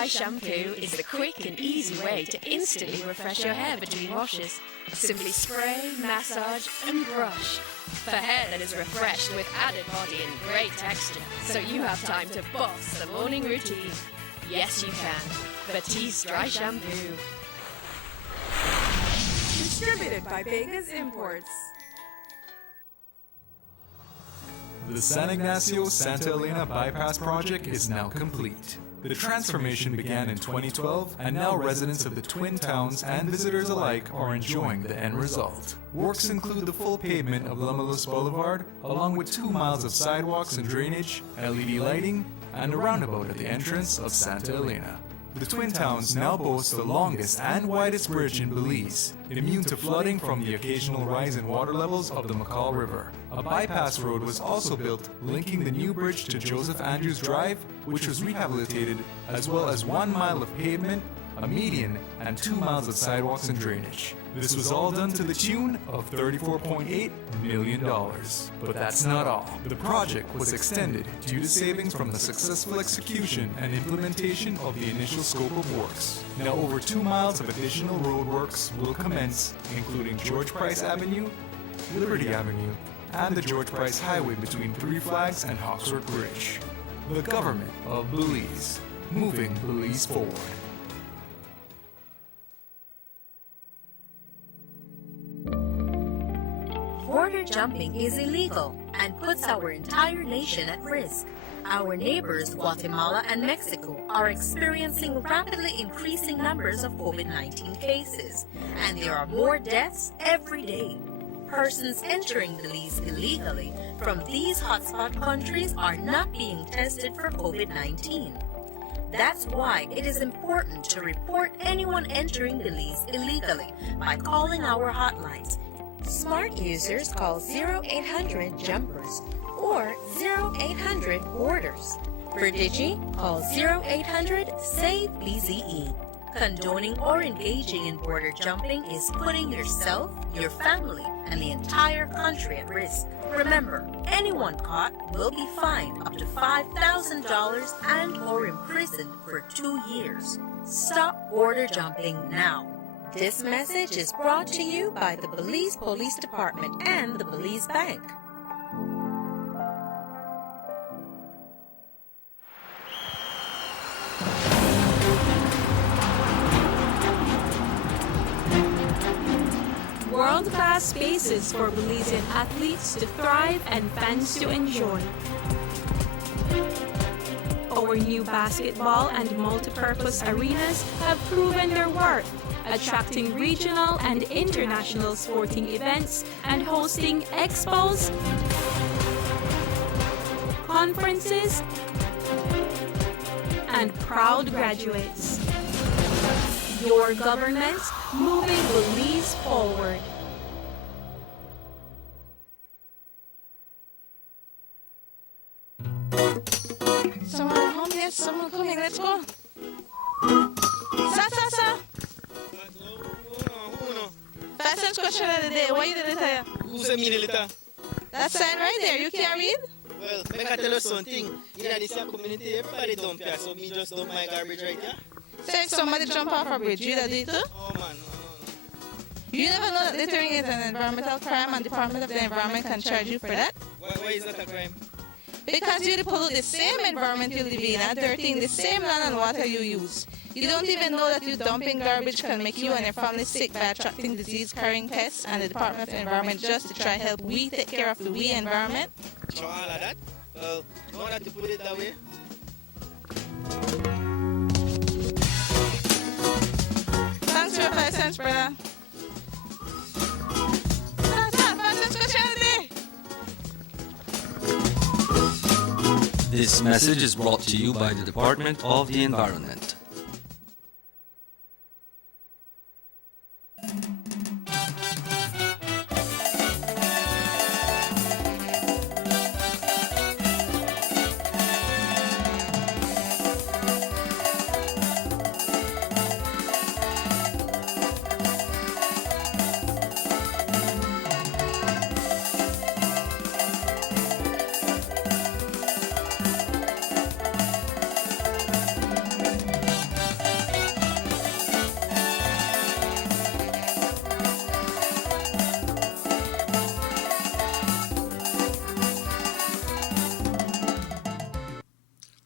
Shampoo is the quick and easy way to instantly refresh your hair between washes. Simply spray, massage, and brush. For hair that is refreshed with added body and great texture, so you have time to boss the morning routine. Yes, you can. Batiste Dry Shampoo. Distributed by Vegas Imports. The San Ignacio-Santa Elena Bypass project is now complete. The transformation began in 2012, and now residents of the Twin Towns and visitors alike are enjoying the end result. Works include the full pavement of Lumulus Boulevard, along with 2 miles of sidewalks and drainage, LED lighting, and a roundabout at the entrance of Santa Elena. The Twin Towns now boast the longest and widest bridge in Belize, immune to flooding from the occasional rise in water levels of the McCall River. A bypass road was also built, linking the new bridge to Joseph Andrews Drive, which was rehabilitated, as well as 1 mile of pavement, a median, and 2 miles of sidewalks and drainage. This was all done to the tune of $34.8 million. But that's not all. The project was extended due to savings from the successful execution and implementation of the initial scope of works. Now over 2 miles of additional roadworks will commence, including George Price Avenue, Liberty Avenue, and the George Price Highway between Three Flags and Hawksworth Bridge. The government of Belize, moving Belize forward. Border jumping is illegal and puts our entire nation at risk. Our neighbors, Guatemala and Mexico, are experiencing rapidly increasing numbers of COVID-19 cases, and there are more deaths every day. Persons entering Belize illegally from these hotspot countries are not being tested for COVID-19. That's why it is important to report anyone entering Belize illegally by calling our hotlines. Smart users call 0800-JUMPERS or 0800-BORDERS. For Digi, call 0800-SAVE-BZE. Condoning or engaging in border jumping is putting yourself, your family, and the entire country at risk. Remember, anyone caught will be fined up to $5,000 and or imprisoned for 2 years. Stop border jumping now. This message is brought to you by the Belize Police Department and the Belize Bank. World-class spaces for Belizean athletes to thrive and fans to enjoy. Our new basketball and multi-purpose arenas have proven their worth, attracting regional and international sporting events and hosting expos, conferences, and proud graduates. Your government moving Belize forward. Someone home, yes, someone coming, let's go. Sir. Fastest question of the day, what you did it here? Who's a mean letter? That sign right there, you can't read? Well, I can tell you something. In this community, everybody dump here, so me just dump my garbage right here. So if somebody jump off a bridge, you do it too? Oh man, no. You never know that littering is an environmental crime and the Department of the Environment can charge you for that? Why is that a crime? Because you pollute the same environment you live in and dirtying the same land and water you use. You don't even know that you dumping garbage can make you and your family sick by attracting disease-carrying pests, and the Department of Environment just to try help we take care of the we environment. So all of that, well, now that you put it that way, thanks for your 5 cents, brother. This message is brought to you by the Department of the Environment.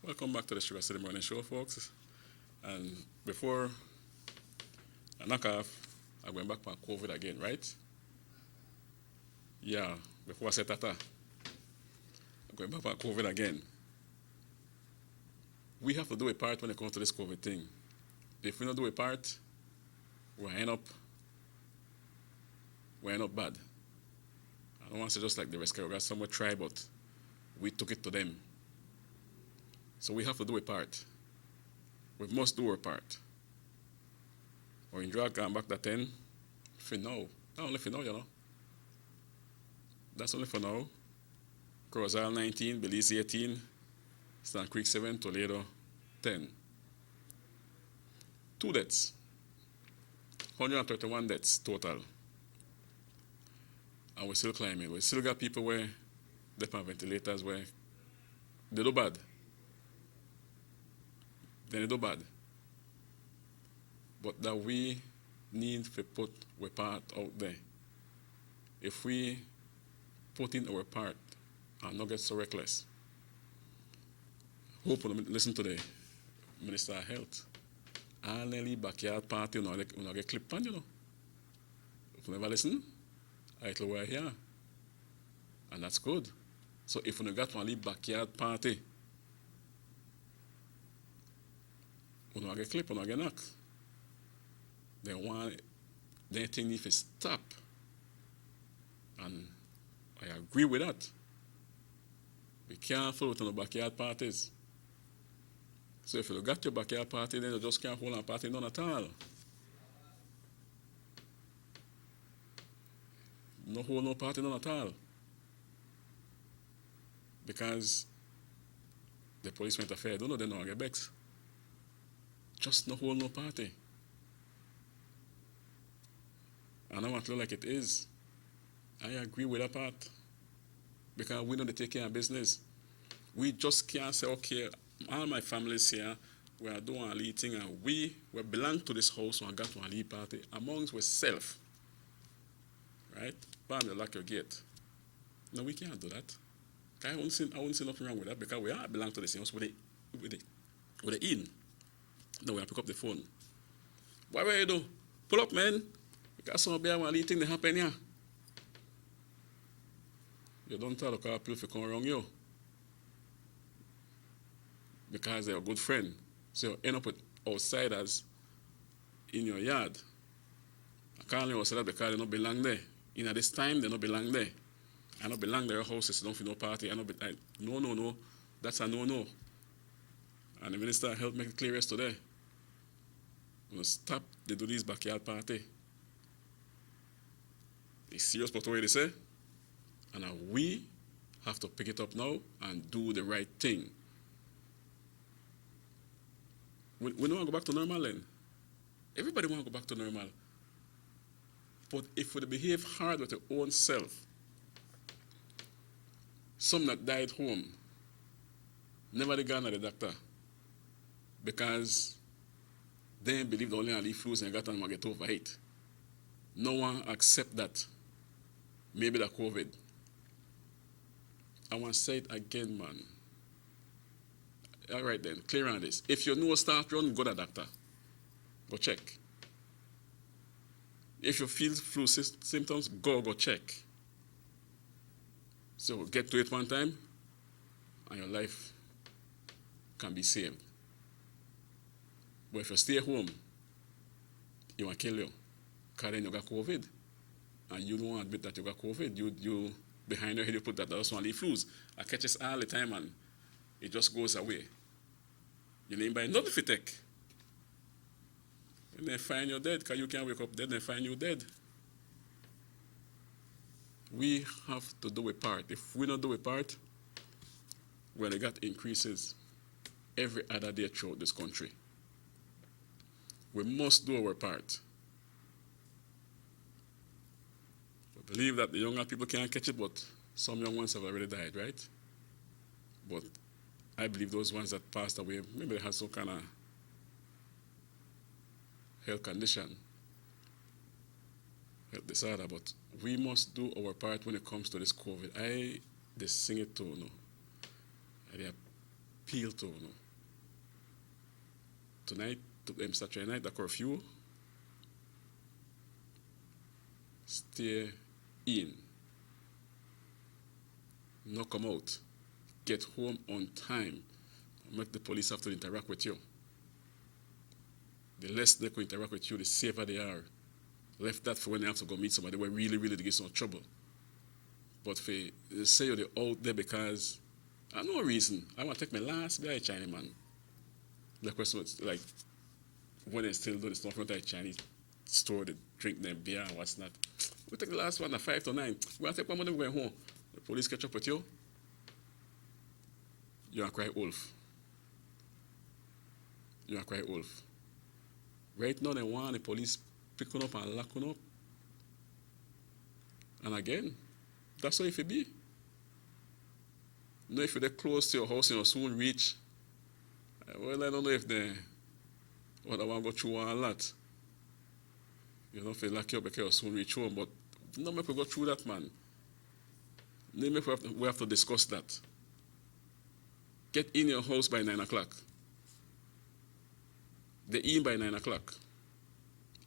Welcome back to the SugarCity Morning Show, folks. And before I knock off, I'm going back on COVID again, right? Yeah, before I say tata, I'm going back on COVID again. We have to do a part when it comes to this COVID thing. If we don't do a part, we'll end up bad. I don't want to say just like the rest, because someone tried, but we took it to them. So we have to do a part. We must do our part. Or in drag and back that 10, for now. Not only for now, you know. That's only for now. Crozal 19, Belize 18, Stan Creek 7, Toledo 10. 2 deaths. 131 deaths total. And we're still climbing. We still got people where they have ventilators where they do bad. Then they do bad. But that we need to put our part out there. If we put in our part and not get so reckless, hope you listen to the Minister of Health. All the backyard party, you know, get clip on, you know. If you never listen, it'll wear here. And that's good. So if you got one backyard party, you know, get clip, you know, get knock. They think if it stop. And I agree with that. Be careful with the backyard parties. So if you got your backyard party, then you just can't hold a party none at all. No hold no party none at all. Because the police went affair, don't know they don't get vexed. Just no hold no party. And I want to look like it is. I agree with that part. Because we know they take care of business. We just can't say, okay, all my family's here, we are doing a little thing, and we belong to this house, so I got one little party amongst ourselves. Right? Bam, you lock your gate. No, we can't do that. I won't see nothing wrong with that, because we all belong to the same house with the in. Then we pick up the phone. What will you do? Pull up, man. Because some beer one little thing that happen here. You don't tell the car people to come around you. Because they're a good friend. So you end up with outsiders in your yard. I can't leave outside because they don't belong there. In at this time, they don't belong there. I don't belong to your houses, don't feel no party. No. That's a no. And the Minister of Health make it clear yesterday. Stop they do this backyard party. It's serious about what they say. And we have to pick it up now and do the right thing. We don't want to go back to normal then. Everybody want to go back to normal. But if we behave hard with our own self, some that died home, never they gone to the doctor. Because they believe the only leaf flus and got and get over it. No one accept that. Maybe the COVID. I want to say it again, man. All right then, clear on this. If you know a start run, go to the doctor. Go check. If you feel flu symptoms, go check. So get to it one time, and your life can be saved. But if you stay home, it will kill you. Because then you got COVID. And you don't want to admit that you got COVID. You behind your head, you put that that's one of the flus. I catch this all the time and it just goes away. You didn't buy nothing for take. And they find you dead because you can't wake up dead and find you dead. We have to do a part. If we don't do a part, when they got increases every other day throughout this country, we must do our part. I believe that the younger people can't catch it, but some young ones have already died, right? But I believe those ones that passed away, maybe they had some kind of health condition, health disorder, but we must do our part when it comes to this COVID. I sing it to, I appeal to, tonight, Saturday night, the curfew, stay in, no come out, get home on time, make the police have to interact with you. The less they can interact with you, the safer they are. Left that for when they have to go meet somebody where really they get some trouble. But if they say you're out there because I have no reason, I want to take my last beer at Chinese man. The question is like when they still do this in front of a Chinese store, they drink their beer and what's not. We take the last one at 5 to 9. We want to take one more than we're going home. The police catch up with you. You are cry wolf. You are cry wolf. Right now, they want the police picking up and locking up. And again, that's how it will be. You know, if you're close to your house and you'll soon reach, well, I don't know if they want to go through a lot. You know, if they lock you up because you'll soon reach home, but no make we go through that, man. No make we have to discuss that. Get in your house by 9 o'clock. They in by 9 o'clock.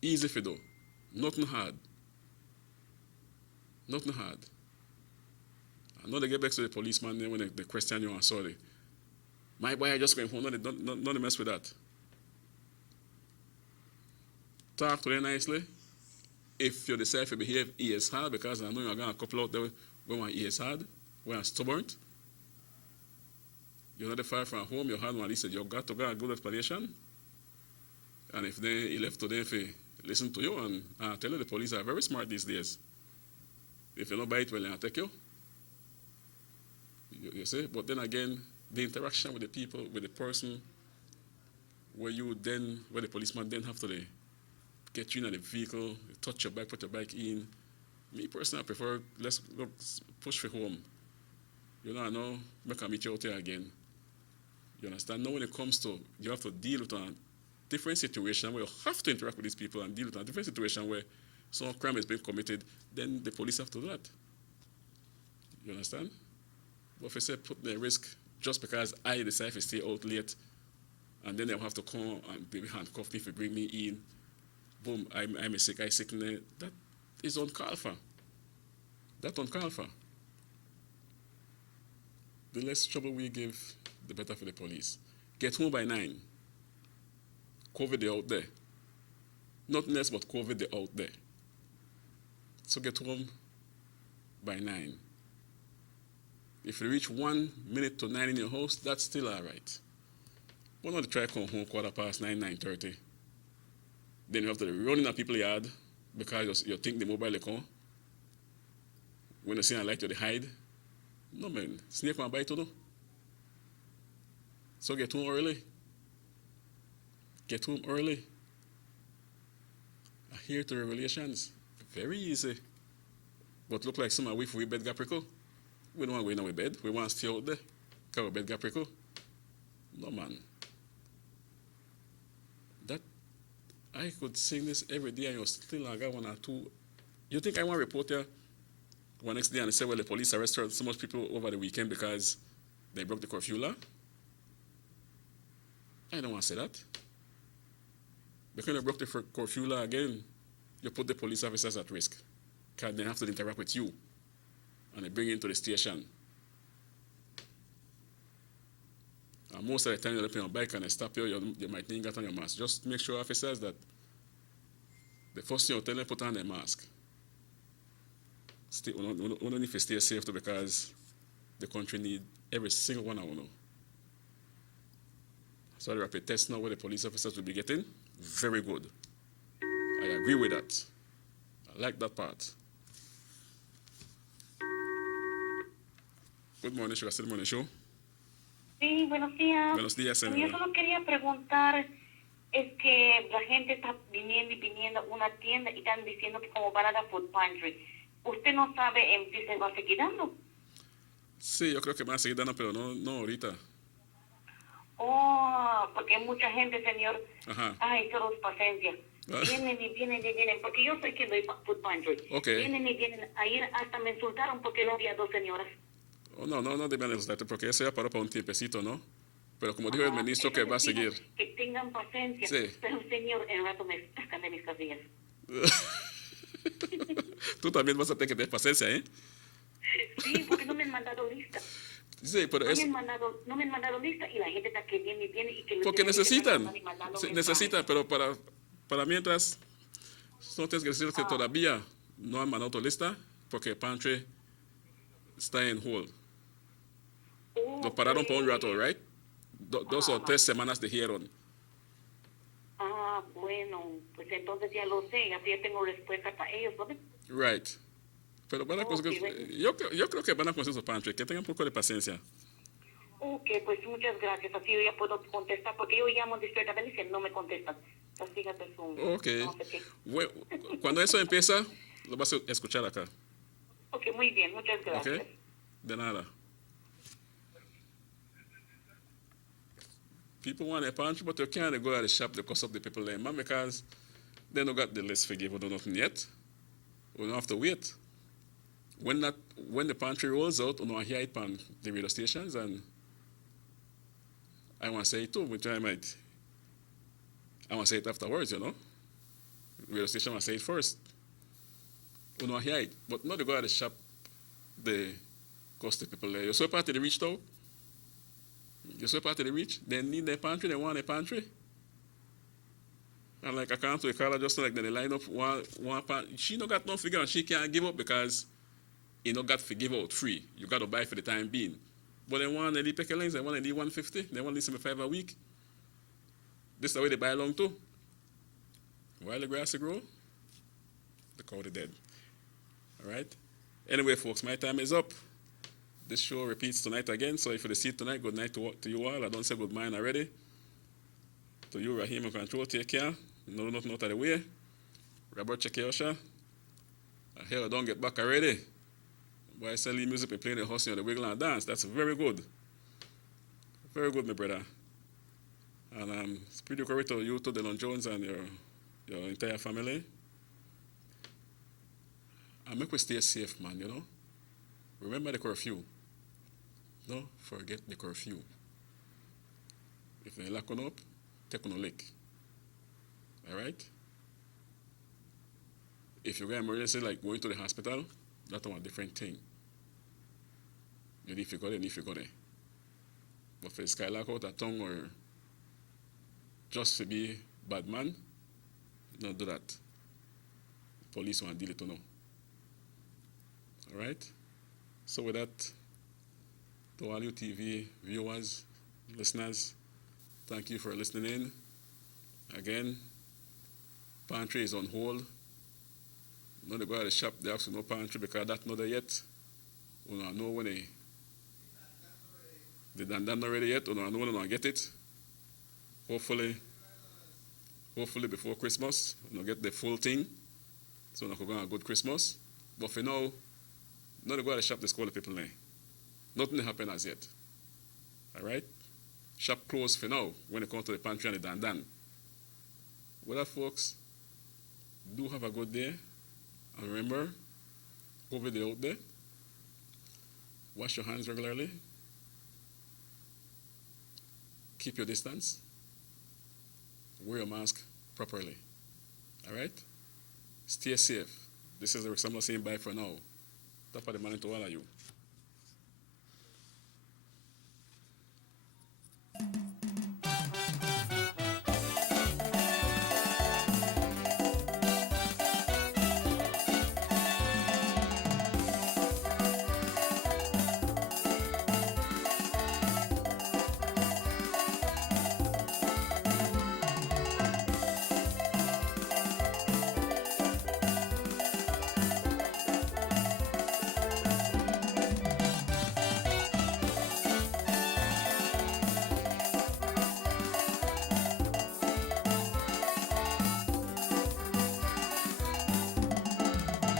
Easy for do. Nothing hard. Nothing hard. I know they get back to the policeman then when they question you and sorry. My boy, I just going home. No, don't mess with that. Talk to them nicely. If you decide to behave ears hard, because I know you're going to couple out there going on ears hard, going stubborn. You're not far from home, your hand one, he said, you got to get a good explanation. And if he left to them, if they listen to you, and I tell you, the police are very smart these days. If you don't buy it, well, they'll take you. You see? But then again, the interaction with the people, with the person, where the policeman then have to get you in the vehicle, touch your bike, put your bike in. Me personally, I prefer, let's go push for home. You know, I know, make a meet you out here again. You understand? Now when it comes to, you have to deal with a different situation where you have to interact with these people and deal with a different situation where some crime has been committed, then the police have to do that. You understand? But if I say put the risk just because I decide to stay out late, and then they'll have to come and be handcuffed me if you bring me in, boom, I'm sick, that is uncalled for. That's uncalled for. The less trouble we give, the better for the police. Get home by 9. COVID, they're out there. Nothing else but COVID, they're out there. So get home by 9. If you reach 1 minute to 9 in your house, that's still all right. Why not try to come home 9:15, 9:30? Then you have to run in at people's yard because you think the mobile will come. When you see a light, you hide. No, man. Snake one bite to do. So get home early. Get home early. Adhere to regulations. Very easy. But look like some of we bed got prickle. We don't want to go in our bed. We want to stay out there. Because our bed got prickle. No, man. That, I could sing this every day and you're still like one or two. You think I want to report here one next day and say, well, the police arrested so much people over the weekend because they broke the curfew law? I don't want to say that. Because you broke the curfew law again, you put the police officers at risk. Because they have to interact with you. And they bring you into the station. And most of the time you're on a bike and they stop you, you might need to get on your mask. Just make sure, officers, that the first thing you tell them, put on their mask. We don't need to stay safe too, because the country needs every single one of them. So the rapid test now, where the police officers will be getting, very good. I agree with that. I like that part. Good morning, SugarCity Morning Show. Sí, buenos días. Buenos días, Yo señora. solo quería preguntar, es que la gente está viniendo a una tienda y están diciendo que como van a dar food pantry. ¿Usted no sabe si se va a seguir dando? Sí, yo creo que van a seguir dando, pero no ahorita. Oh, porque hay mucha gente, señor. Ajá. Ay, solo es paciencia. Vienen y vienen y vienen, porque yo soy quien doy food pantry. Okay. Vienen y vienen. Ayer hasta me insultaron porque no había 2 señoras. Oh, no deben insultarte, porque eso ya paró para un tiempecito, ¿no? Pero como dijo el ministro, que va a seguir. Que tengan paciencia. Sí. Pero, señor, en rato me sacan de mis casillas. Tú también vas a tener que tener paciencia, ¿eh? Sí, porque no me han mandado lista. Sí, pero no me han mandado lista y la gente está que viene y viene y que... Porque necesitan. Sí, necesitan, pero para mientras, no tienes que decir que todavía no han mandado tu lista, porque el pantry está en hold. Lo pararon por un rato, right? 2 o 3 semanas dijeron. Ah, bueno, pues entonces ya lo sé, así ya tengo respuesta para ellos, ¿no? Right. Pero van a conseguir, yo creo que van a conseguir su pantry, que tengan un poco de paciencia. Ok, pues muchas gracias, así yo ya puedo contestar, porque yo llamo discretamente y no me contestan. Entonces fíjate su... Ok. No sé qué. Bueno, cuando eso empieza, lo vas a escuchar acá. Ok, muy bien, muchas gracias. Ok, de nada. People want a pantry, but you can't go to the shop because of the people there, man, because they don't got the list for give or nothing yet. We don't have to wait. When the pantry rolls out, we don't hear it on the radio stations, and I want to say it too, which I want to say it afterwards, you know. Radio station will say it first. We don't hear it, but not to go to the shop, the cost the people there. You're so part of the reach though. You're so part of the rich, they need their pantry, they want a pantry. And like I come to a caller just like they line up one pantry. She no got no figure and she can't give up because you no got to give out free. You got to buy for the time being. But they want a little peckelings, they want a little 150, they want to listen $5 a week. This is the way they buy along too. While the grass grow, the cow is dead. All right? Anyway, folks, my time is up. This show repeats tonight again, so if you see it tonight, good night to you all. I don't say good morning already. To you, Raheem and Control, take care. No, nothing out of the way. Robert, check your shot. I hear I don't get back already. Boy, I sell music and playing the hustle and the wiggle and dance. That's very good. Very good, my brother. And it's pretty great to you, to Dylan Jones, and your entire family. And make we stay safe, man, you know. Remember the curfew. Don't forget the curfew. If they lock on up, take on a lick. All right? If you get emergency, like going to the hospital, that's a different thing. You need to go there, But for the sky lock out a tongue or just to be bad man, don't do that. Police want to deal it to know. All right? So with that, to all you TV viewers, listeners, thank you for listening in. Again, pantry is on hold. Not to go to the shop, they have no pantry because that's not there yet. We don't know when they done already yet. We don't know when they'll get it. Hopefully before Christmas, we'll get the full thing. So we'll go on a good Christmas. But for now, not to go to the shop, they call the people there. Nothing happened as yet. All right? Shop closed for now when they come to the pantry and the done. Well, folks, do have a good day. And remember, COVID out there. Wash your hands regularly. Keep your distance. wear your mask properly. All right? Stay safe. This is the Rick Summer saying bye for now. Top of the morning to all of you.